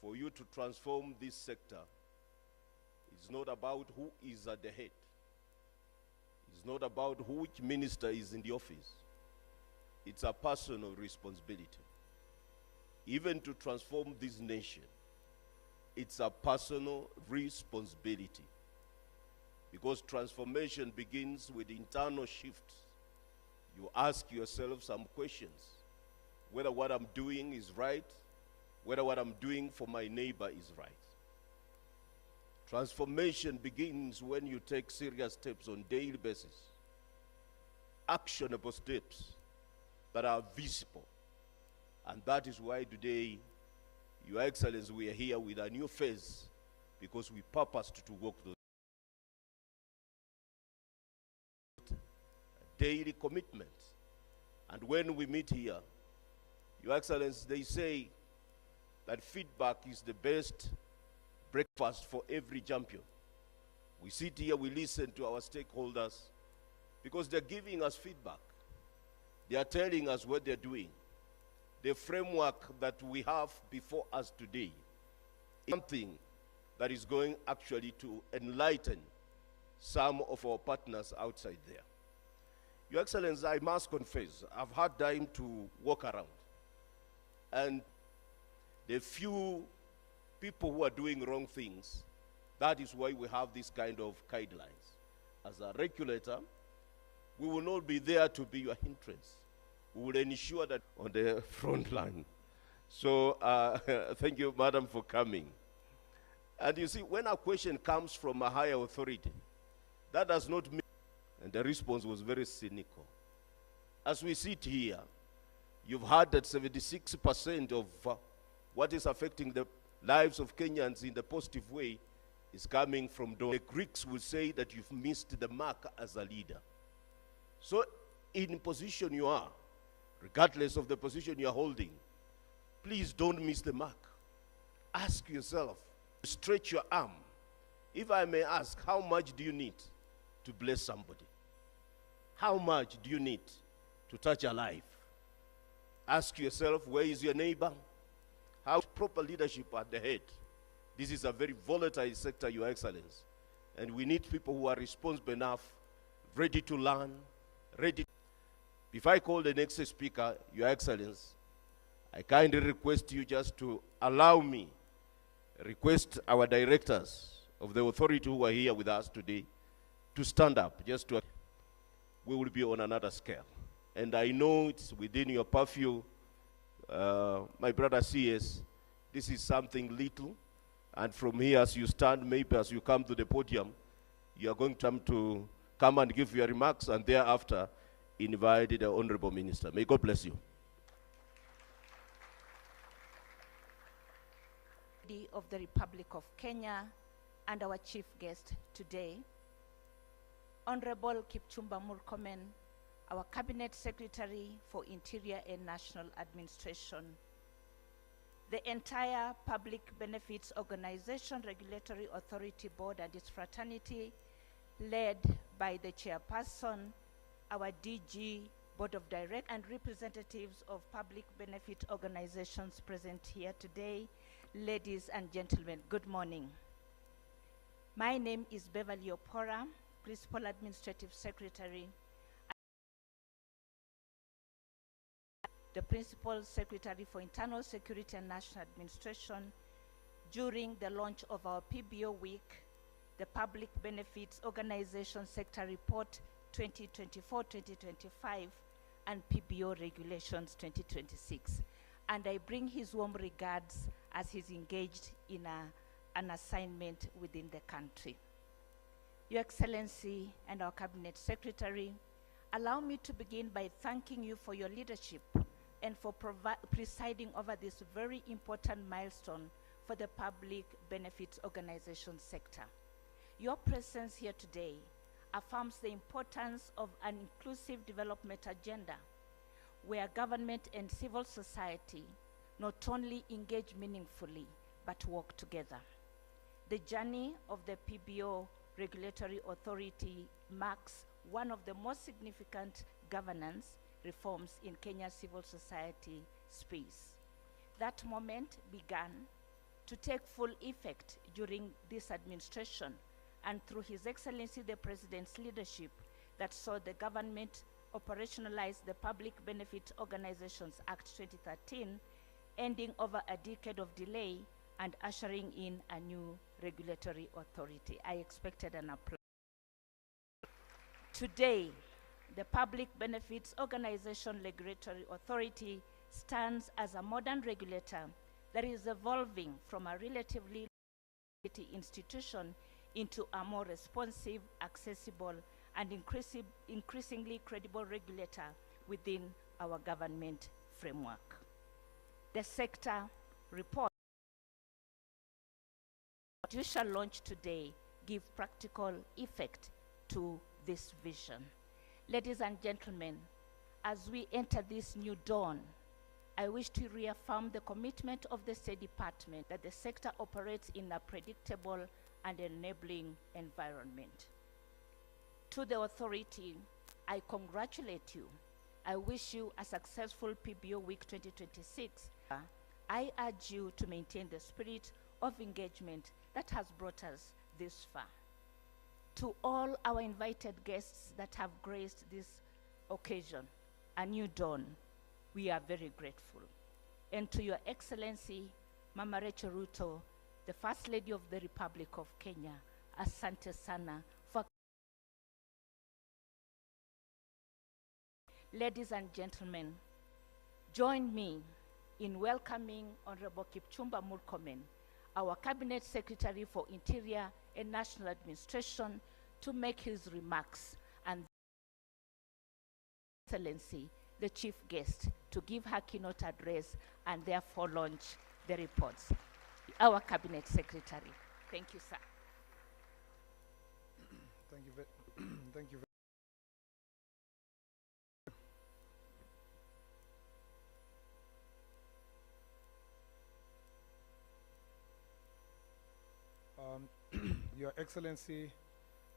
For you to transform this sector, it's not about who is at the head. It's not about which minister is in the office. It's a personal responsibility. Even to transform this nation, it's a personal responsibility. Because transformation begins with internal shifts. You ask yourself some questions, whether what I'm doing is right, whether what I'm doing for my neighbor is right. Transformation begins when you take serious steps on a daily basis, actionable steps that are visible. And that is why today, Your Excellency, we are here with a new face, because we purposed to work those daily commitments. And when we meet here, Your Excellency, they say that feedback is the best breakfast for every champion. We sit here, we listen to our stakeholders, because they're giving us feedback. They are telling us what they're doing. The framework that we have before us today is something that is going actually to enlighten some of our partners outside there. Your Excellency, I must confess, I've had time to walk around. And the few people who are doing wrong things, that is why we have this kind of guidelines. As a regulator, we will not be there to be your hindrance. We will ensure that on the front line. So thank you, Madam, for coming. And you see, when a question comes from a higher authority, that does not mean, and the response was very cynical. As we sit here, you've heard that 76% of what is affecting the lives of Kenyans in the positive way is coming from donors. The Greeks will say that you've missed the mark as a leader. So in position you are, regardless of the position you're holding, please don't miss the mark. Ask yourself, stretch your arm. If I may ask, how much do you need to bless somebody? How much do you need to touch a life? Ask yourself, where is your neighbor? How proper leadership at the head? This is a very volatile sector, Your Excellency. And we need people who are responsible enough, ready to learn, ready. Before I call the next speaker, Your Excellency, I kindly request you just to allow me, request our directors of the authority who are here with us today to stand up, just to, we will be on another scale. And I know it's within your purview, my brother CS, this is something little, and from here as you stand, maybe as you come to the podium, you are going to come and give your remarks, and thereafter invite the Honorable Minister. May God bless you. Of the Republic of Kenya and our chief guest today, Honorable Kipchumba Murkomen, our Cabinet Secretary for Interior and National Administration, the entire Public Benefits Organization Regulatory Authority Board and its fraternity, led by the chairperson, our DG Board of Directors, and representatives of public benefit organizations present here today. Ladies and gentlemen, good morning. My name is Beverly Opora, Principal Administrative Secretary, the Principal Secretary for Internal Security and National Administration, during the launch of our PBO Week, the Public Benefits Organization Sector Report 2024-2025, and PBO Regulations 2026. And I bring his warm regards as he's engaged in an assignment within the country. Your Excellency and our Cabinet Secretary, allow me to begin by thanking you for your leadership and for presiding over this very important milestone for the Public Benefits Organization sector. Your presence here today affirms the importance of an inclusive development agenda where government and civil society not only engage meaningfully, but work together. The journey of the PBO Regulatory Authority marks one of the most significant governance reforms in Kenya's civil society space. That moment began to take full effect during this administration and through His Excellency the President's leadership that saw the government operationalize the Public Benefit Organizations Act 2013, ending over a decade of delay and ushering in a new regulatory authority. I expected an applause. Today, the Public Benefits Organization Regulatory Authority stands as a modern regulator that is evolving from a relatively institution into a more responsive, accessible, and increasingly credible regulator within our government framework. The sector report you shall launch today give practical effect to this vision. Ladies and gentlemen, as we enter this new dawn, I wish to reaffirm the commitment of the State Department that the sector operates in a predictable and enabling environment. To the authority, I congratulate you. I wish you a successful PBO Week 2026. I urge you to maintain the spirit of engagement that has brought us this far. To all our invited guests that have graced this occasion, a new dawn, we are very grateful. And to Your Excellency, Mama Rachel Ruto, the First Lady of the Republic of Kenya, asante sana for. Ladies and gentlemen, join me in welcoming Honorable Kipchumba Murkomen, our Cabinet Secretary for Interior and National Administration, to make his remarks, and Excellency, the Chief Guest, to give her keynote address and therefore launch the reports. Our Cabinet Secretary. Thank you, sir. Thank you thank you Your Excellency,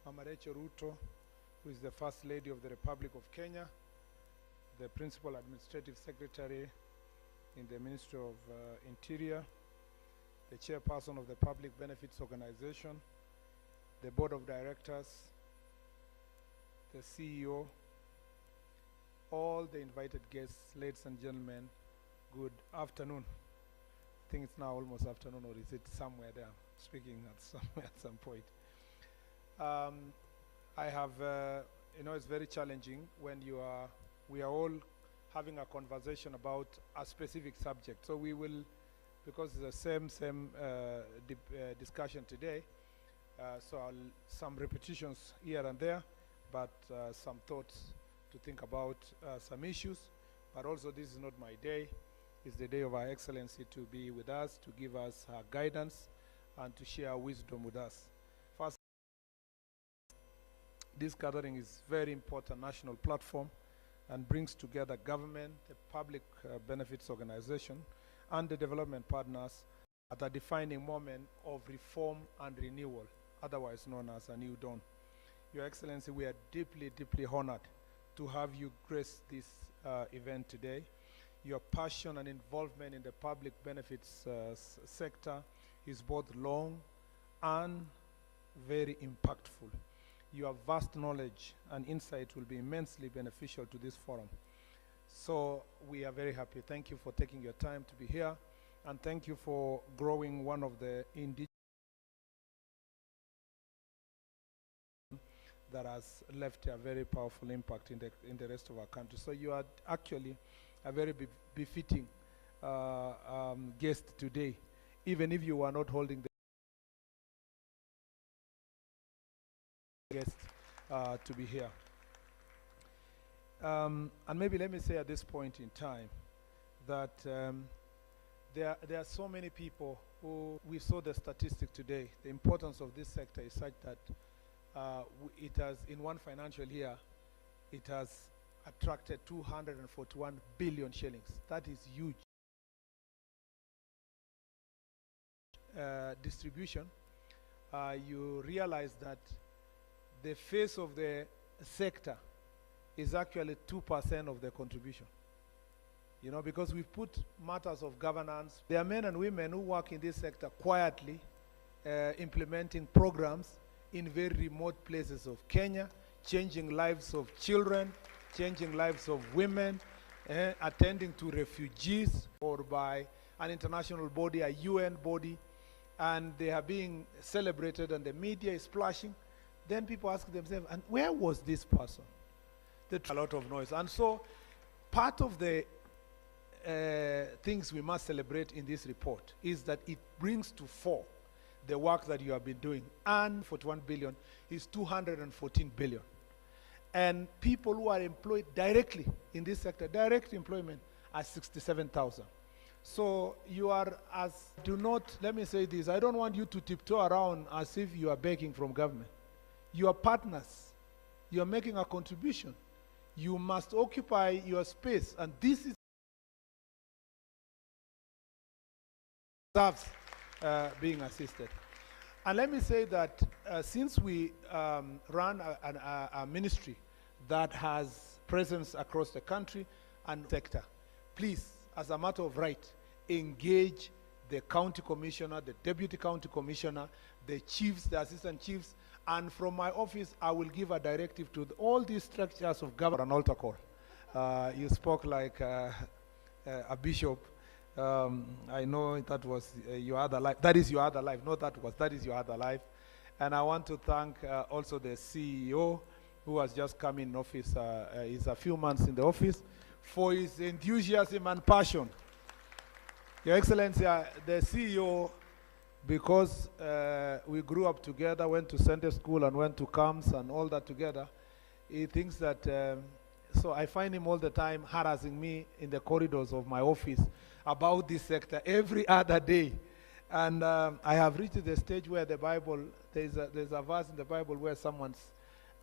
Mama Rachel Ruto, who is the First Lady of the Republic of Kenya, the Principal Administrative Secretary in the Ministry of Interior, the Chairperson of the Public Benefits Organization, the Board of Directors, the CEO, all the invited guests, ladies and gentlemen, good afternoon. I think it's now almost afternoon, or is it somewhere there? Speaking at some point. I have, it's very challenging when we are all having a conversation about a specific subject. So we will, because it's the same discussion today, so some repetitions here and there, but some thoughts to think about some issues. But also this is not my day. It's the day of Our Excellency to be with us, to give us her guidance, and to share wisdom with us. First, this gathering is very important national platform and brings together government, the public benefits organization, and the development partners at a defining moment of reform and renewal, otherwise known as a new dawn. Your Excellency, we are deeply, deeply honored to have you grace this event today. Your passion and involvement in the public benefits sector is both long and very impactful. Your vast knowledge and insight will be immensely beneficial to this forum. So we are very happy. Thank you for taking your time to be here. and thank you for growing one of the indigenous that has left a very powerful impact in the rest of our country. So you are actually a very befitting guest today, even if you were not holding the guest to be here. And maybe let me say at this point in time that there are so many people who, we saw the statistic today, the importance of this sector is such that it has, in one financial year, it has attracted 241 billion shillings. That is huge. Distribution, you realize that the face of the sector is actually 2% of the contribution. You know, because we've put matters of governance. There are men and women who work in this sector quietly, implementing programs in very remote places of Kenya, changing lives of children, changing lives of women, attending to refugees, or by an international body, a UN body, and they are being celebrated and the media is splashing. Then people ask themselves, and where was this person? A lot of noise. And so part of the things we must celebrate in this report is that it brings to fore the work that you have been doing. And 41 billion is 214 billion. And people who are employed directly in this sector, direct employment, are 67,000. So you are, as, do not, let me say this, I don't want you to tiptoe around as if you are begging from government. You are partners. You are making a contribution. You must occupy your space, and this is being assisted. And let me say that since we run a ministry that has presence across the country and sector, please, as a matter of right, engage the county commissioner, the deputy county commissioner, the chiefs, the assistant chiefs, and from my office, I will give a directive to all these structures of government. An altar call. You spoke like a bishop. I know that was your other life. That is your other life. Not that was. That is your other life. And I want to thank also the CEO who has just come in office. He's a few months in the office, for his enthusiasm and passion. Your Excellency, the CEO, because we grew up together, went to Sunday school and went to camps and all that together, he thinks that, so I find him all the time harassing me in the corridors of my office about this sector every other day. And I have reached the stage where the Bible, there's a verse in the Bible where someone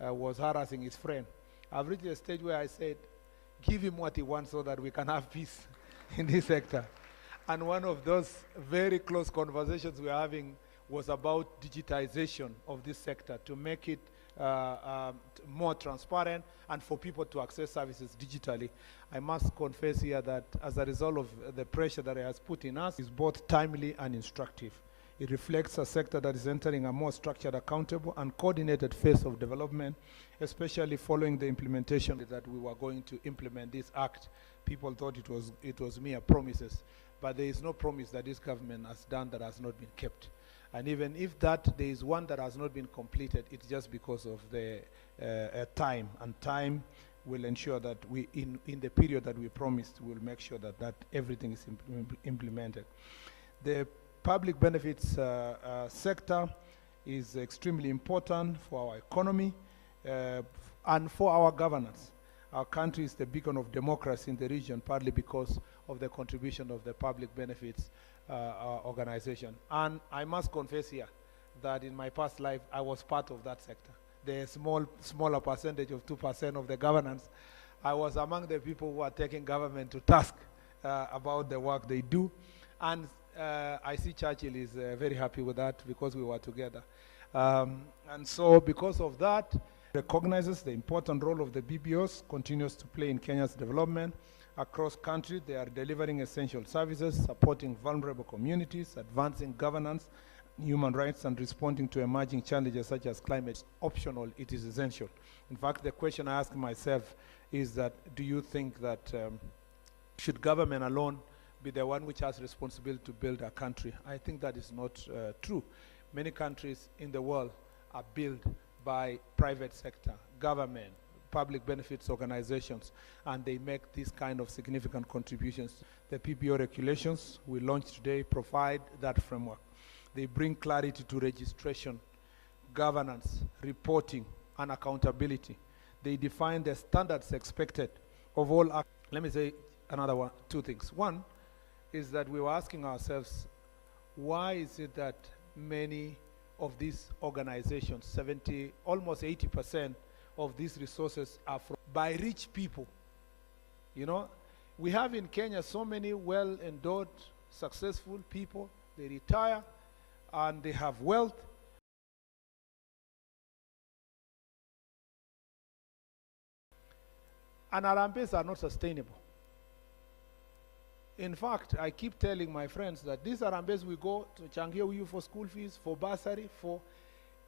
was harassing his friend. I've reached a stage where I said, give him what he wants so that we can have peace in this sector. And one of those very close conversations we're having was about digitization of this sector to make it more transparent and for people to access services digitally. I must confess here that as a result of the pressure that it has put in us, is both timely and instructive. It reflects a sector that is entering a more structured, accountable, and coordinated phase of development, especially following the implementation that we were going to implement this act. People thought it was mere promises. But there is no promise that this government has done that has not been kept. And even if there is one that has not been completed, it's just because of the time. And time will ensure that we, in the period that we promised, we'll make sure that everything is implemented. The public benefits sector is extremely important for our economy and for our governance. Our country is the beacon of democracy in the region, partly because of the contribution of the public benefits organization. And I must confess here that in my past life, I was part of that sector. The smaller percentage of 2% of the governance, I was among the people who are taking government to task about the work they do. And I see Churchill is very happy with that because we were together. And so because of that, recognizes the important role of the BBOs, continues to play in Kenya's development. Across country, they are delivering essential services, supporting vulnerable communities, advancing governance, human rights, and responding to emerging challenges such as climate. Optional, it is essential. In fact, the question I ask myself is that, do you think that should government alone be the one which has responsibility to build a country. I think that is not true. Many countries in the world are built by private sector, government, public benefits organizations, and they make these kind of significant contributions. The PBO regulations we launched today provide that framework. They bring clarity to registration, governance, reporting, and accountability. They define the standards expected of all. Let me say two things. One is that we were asking ourselves, why is it that many of these organizations, almost 80% of these resources are by rich people? You know, we have in Kenya so many well-endowed, successful people. They retire and they have wealth. And Harambes are not sustainable. In fact, I keep telling my friends that these Harambes we go to Changia Uyu for school fees, for bursary, for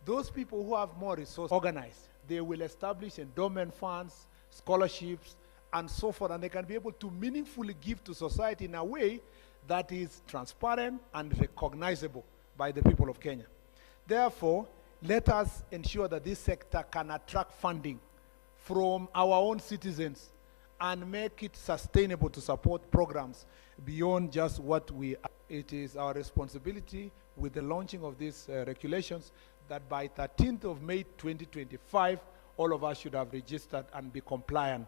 those people who have more resources organized. They will establish endowment funds, scholarships, and so forth, and they can be able to meaningfully give to society in a way that is transparent and recognizable by the people of Kenya. Therefore, let us ensure that this sector can attract funding from our own citizens and make it sustainable to support programs beyond just what we are. It is our responsibility with the launching of these regulations that by 13th of May 2025, all of us should have registered and be compliant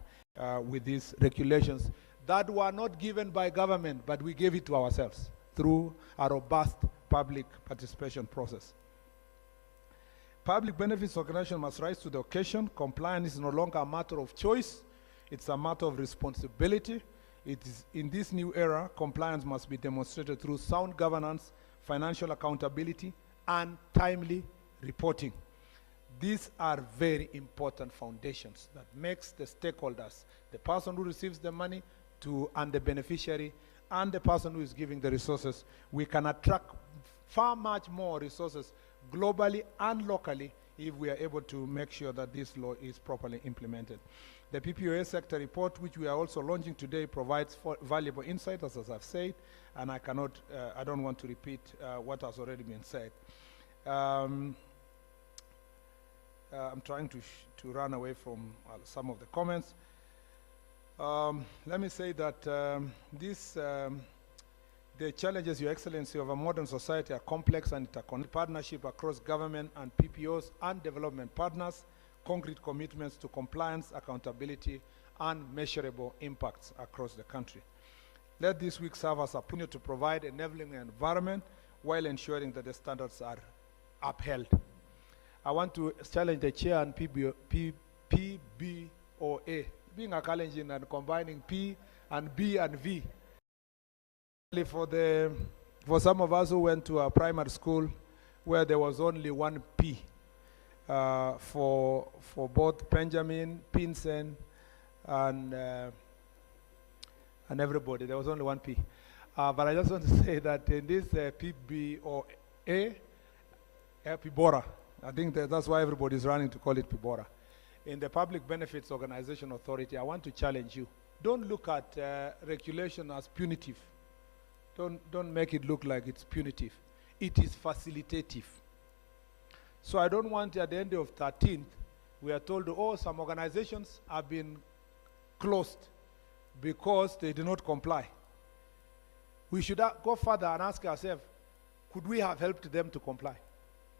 with these regulations that were not given by government, but we gave it to ourselves through a robust public participation process. Public benefits organization must rise to the occasion. Compliance is no longer a matter of choice. It's a matter of responsibility. It is in this new era, compliance must be demonstrated through sound governance, financial accountability, and timely reporting. These are very important foundations that makes the stakeholders, the person who receives the money and the beneficiary, and the person who is giving the resources. We can attract far much more resources globally and locally if we are able to make sure that this law is properly implemented. The PPOA sector report, which we are also launching today, provides valuable insights, as I've said, and I don't want to repeat what has already been said. I'm trying to run away from some of the comments. Let me say that the challenges, Your Excellency, of a modern society are complex and interconnected. Partnership across government and PPOs and development partners, concrete commitments to compliance, accountability, and measurable impacts across the country. Let this week serve as a opportunity to provide enabling environment while ensuring that the standards are upheld. I want to challenge the chair and PBOA, being a Kalenjin and combining P and B and V. For some of us who went to a primary school where there was only one P, for both Benjamin, Pinsen, and everybody, there was only one P. But I just want to say that in this PBOA, PBORA, I think that's why everybody is running to call it PBORA. In the Public Benefits Organization Authority, I want to challenge you. Don't look at regulation as punitive. Don't make it look like it's punitive. It is facilitative. So I don't want at the end of 13th, we are told, oh, some organizations have been closed because they do not comply. We should go further and ask ourselves, could we have helped them to comply?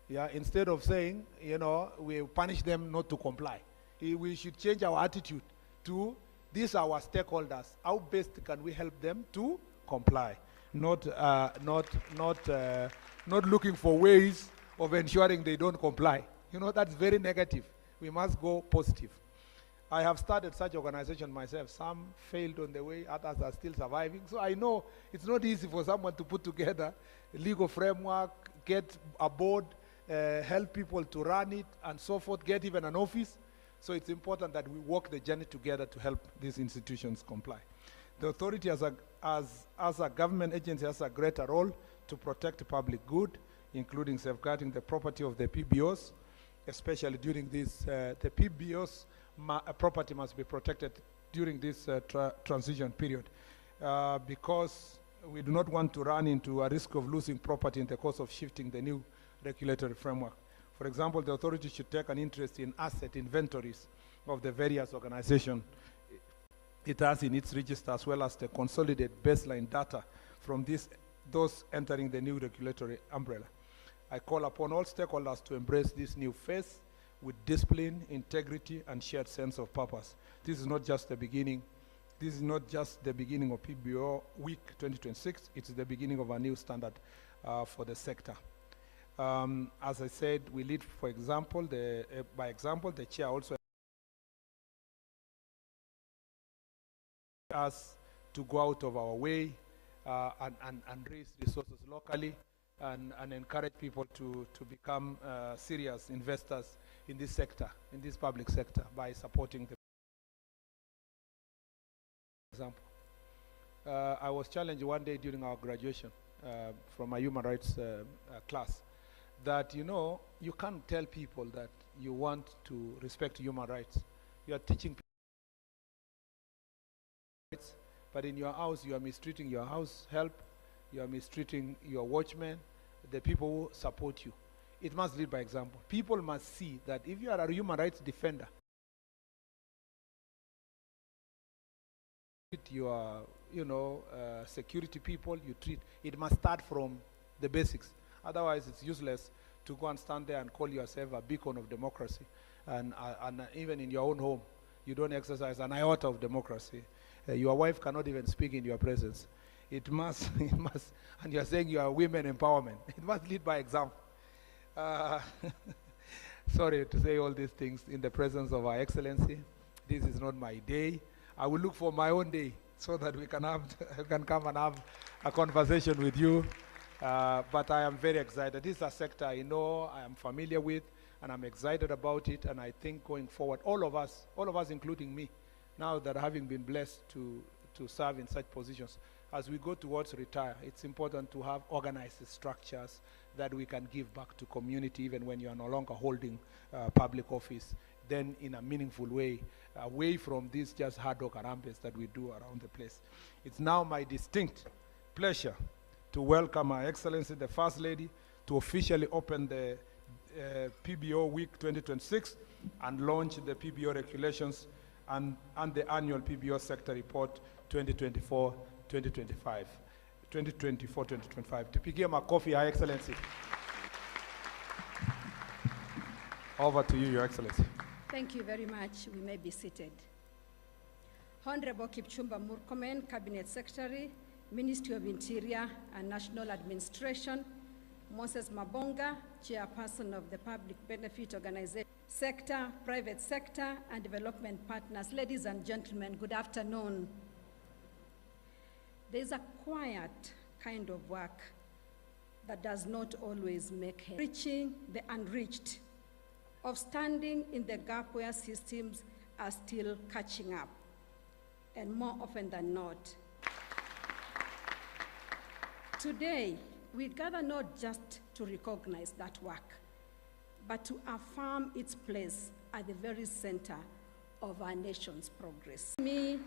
Yeah, instead of saying, you know, we punish them not to comply. We should change our attitude to these are our stakeholders. How best can we help them to comply? Not looking for ways of ensuring they don't comply. You know, that's very negative. We must go positive. I have started such organization myself. Some failed on the way, others are still surviving. So I know it's not easy for someone to put together a legal framework, get a board, help people to run it, and so forth, get even an office. So it's important that we walk the journey together to help these institutions comply. The authority as a government agency has a greater role to protect the public good, including safeguarding the property of the PBOs, especially during this, the PBOs property must be protected during this transition period because we do not want to run into a risk of losing property in the course of shifting the new regulatory framework. For example, the authority should take an interest in asset inventories of the various organizations it has in its register, as well as the consolidated baseline data from those entering the new regulatory umbrella. I call upon all stakeholders to embrace this new phase with discipline, integrity, and shared sense of purpose. This is not just the beginning. This is not just the beginning of PBO Week 2026. It's the beginning of a new standard for the sector. As I said, we lead, for example, by example. The chair also us to go out of our way and raise resources locally and encourage people to become serious investors in this sector, in this public sector, by supporting the example. I was challenged one day during our graduation from a human rights class that, you know, you can't tell people that you want to respect human rights. You are teaching people rights, but in your house you are mistreating your house help, you are mistreating your watchmen, the people who support you. It must lead by example. People must see that if you are a human rights defender, your, security people, you treat, it must start from the basics. Otherwise, it's useless to go and stand there and call yourself a beacon of democracy. And even in your own home, you don't exercise an iota of democracy. Your wife cannot even speak in your presence. It must, and you're saying you are women empowerment. It must lead by example. Sorry to say all these things in the presence of Our Excellency. This is not my day. I will look for my own day so that we can come and have a conversation with you. But I am very excited. This is a sector I know, I am familiar with, and I'm excited about it. And I think going forward, all of us including me, now that having been blessed to serve in such positions, as we go towards retire, it's important to have organized structures that we can give back to community even when you are no longer holding public office, then in a meaningful way, away from these just hard work arambes that we do around the place. It's now my distinct pleasure to welcome Her Excellency, the First Lady, to officially open the PBO Week 2026 and launch the PBO regulations and the annual PBO Sector Report 2024-2025. 2024-2025. Tupigie makofi, Her Excellency. Over to you, Your Excellency. Thank you very much. We may be seated. Honorable Kipchumba Murkomen, Cabinet Secretary, Ministry of Interior and National Administration, Moses Mabonga, Chairperson of the Public Benefit Organization, Sector, Private Sector, and Development Partners. Ladies and gentlemen, good afternoon. There's a quiet kind of work that does not always make head. Reaching the unreached, of standing in the gap where systems are still catching up, and more often than not. Today, we gather not just to recognize that work, but to affirm its place at the very center of our nation's progress. Me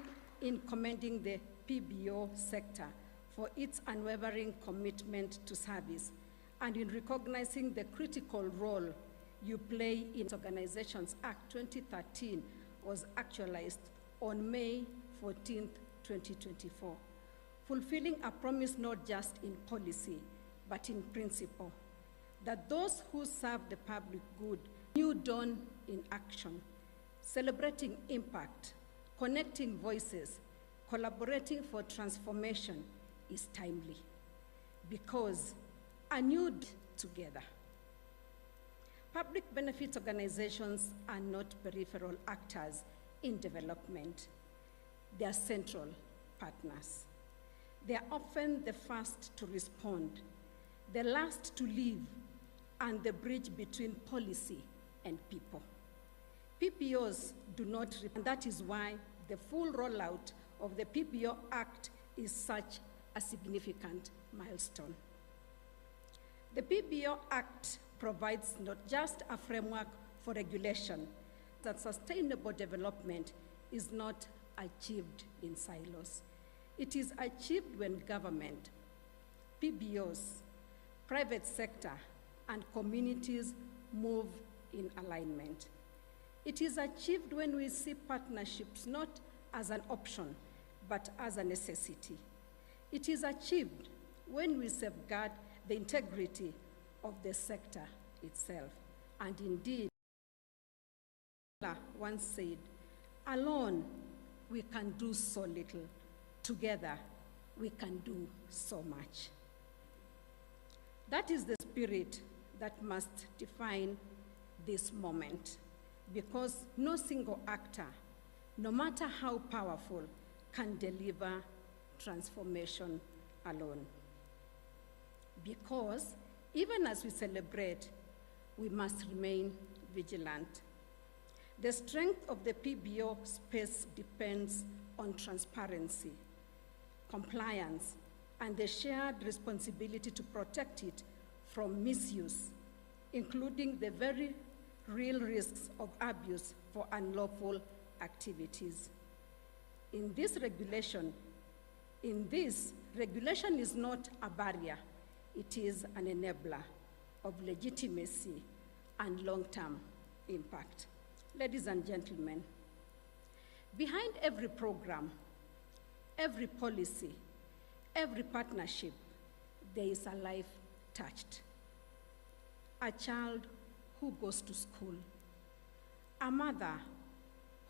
in commending the PBO sector for its unwavering commitment to service and in recognizing the critical role you play in Organizations Act 2013 was actualized on May 14, 2024, fulfilling a promise not just in policy, but in principle, that those who serve the public good, new dawn in action, celebrating impact, connecting voices, collaborating for transformation is timely, because a new together. Public benefit organizations are not peripheral actors in development. They are central partners. They are often the first to respond, the last to leave, and the bridge between policy and people. PBOs do not, and that is why the full rollout of the PBO Act is such a significant milestone. The PBO Act provides not just a framework for regulation, that sustainable development is not achieved in silos. It is achieved when government, PBOs, private sector, and communities move in alignment. It is achieved when we see partnerships not as an option, but as a necessity. It is achieved when we safeguard the integrity of the sector itself. And indeed, once said, alone we can do so little. Together we can do so much. That is the spirit that must define this moment, because no single actor, no matter how powerful, can deliver transformation alone. Because even as we celebrate, we must remain vigilant. The strength of the PBO space depends on transparency, compliance, and the shared responsibility to protect it from misuse, including the very real risks of abuse for unlawful activities. This regulation is not a barrier, it is an enabler of legitimacy and long-term impact. Ladies and gentlemen, behind every program, every policy, every partnership, there is a life touched. A child who goes to school, a mother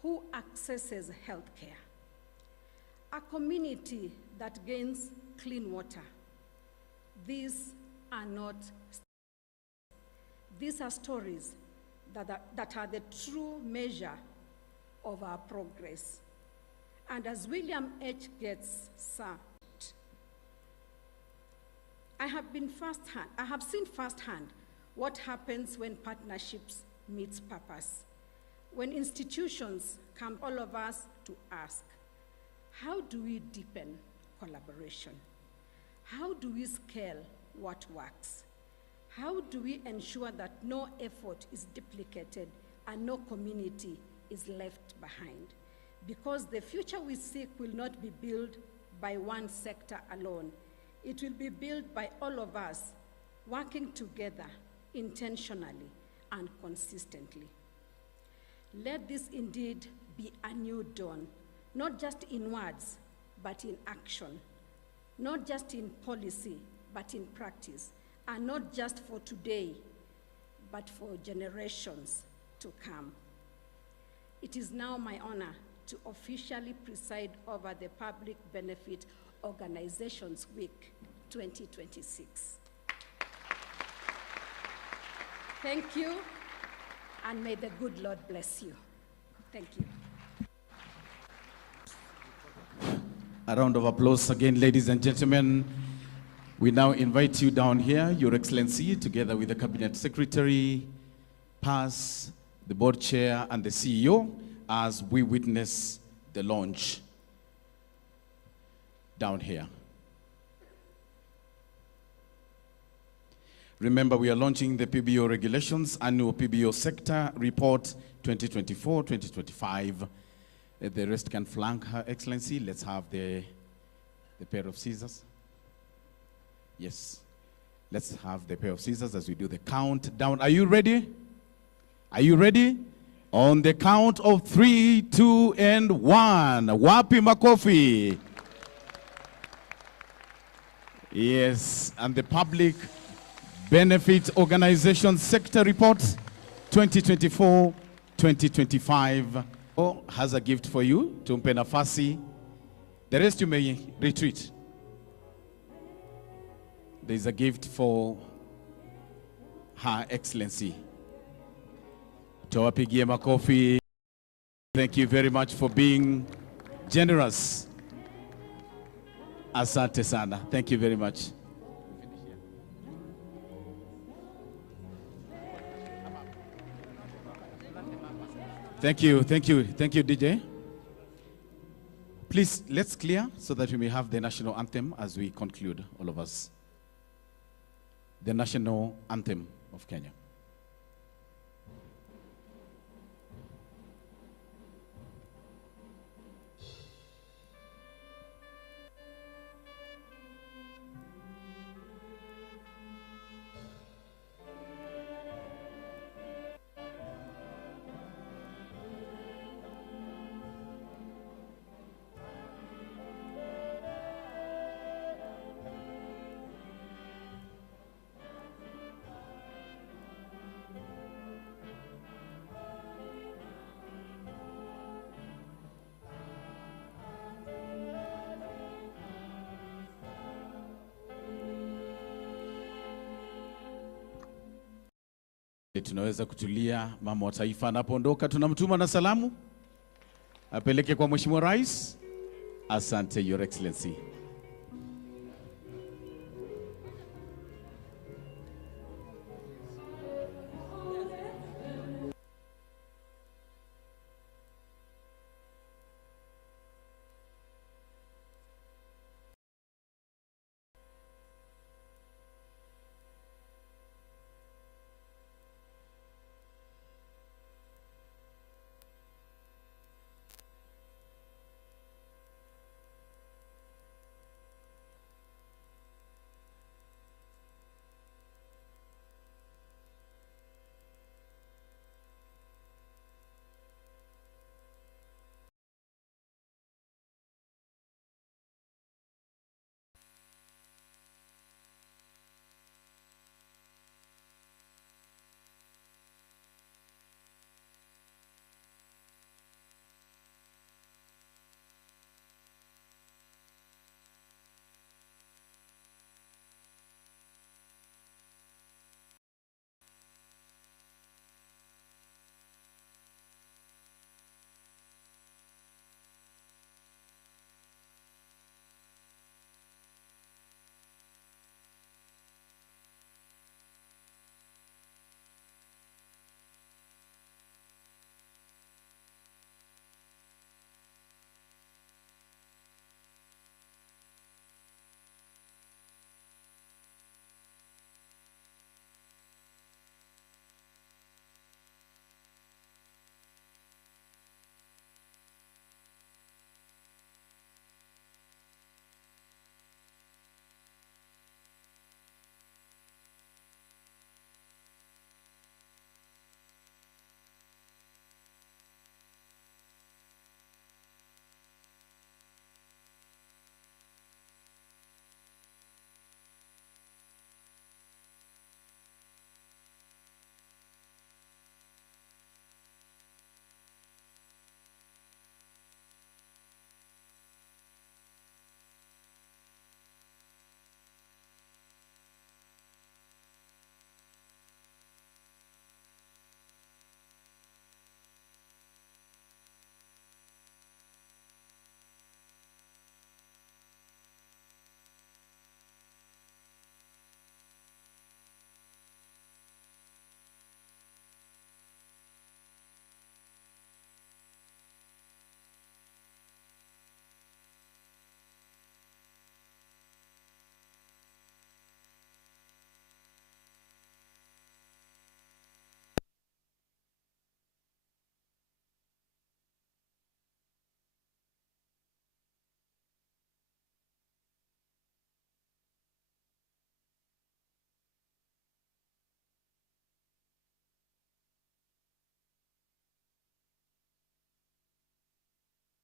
who accesses health care, a community that gains clean water. These are stories that are the true measure of our progress. And as William H. Gates said, I have seen firsthand what happens when partnerships meets purpose. When institutions come, all of us to ask, how do we deepen collaboration? How do we scale what works? How do we ensure that no effort is duplicated and no community is left behind? Because the future we seek will not be built by one sector alone. It will be built by all of us working together intentionally and consistently. Let this indeed be a new dawn, not just in words, but in action, not just in policy, but in practice, and not just for today, but for generations to come. It is now my honor to officially preside over the Public Benefit Organizations Week 2026. Thank you, and may the good Lord bless you. Thank you. A round of applause again, ladies and gentlemen. We now invite you down here, Your Excellency, together with the Cabinet Secretary, PAS, the Board Chair, and the CEO, as we witness the launch down here. Remember, we are launching the PBO regulations, annual PBO sector report 2024-2025. The rest can flank Her Excellency. Let's have the pair of scissors. Yes. Let's have the pair of scissors as we do the countdown. Are you ready? Are you ready? On the count of 3, 2, and 1. Wapi makofi. Yes, and the Public Benefit Organization Sector Report 2024-2025 has a gift for you. Tumpe nafasi. The rest you may retreat. There is a gift for Her Excellency. Tawapigie makofi. Thank you very much for being generous. Asante sana. Thank you very much. Thank you, DJ. Please, let's clear so that we may have the national anthem as we conclude, all of us. The national anthem of Kenya. Tunaweza kutulia. Mama wa taifa anapoondoka, tunamtuma na salamu apeleke kwa Mheshimiwa Rais. Asante, Your Excellency.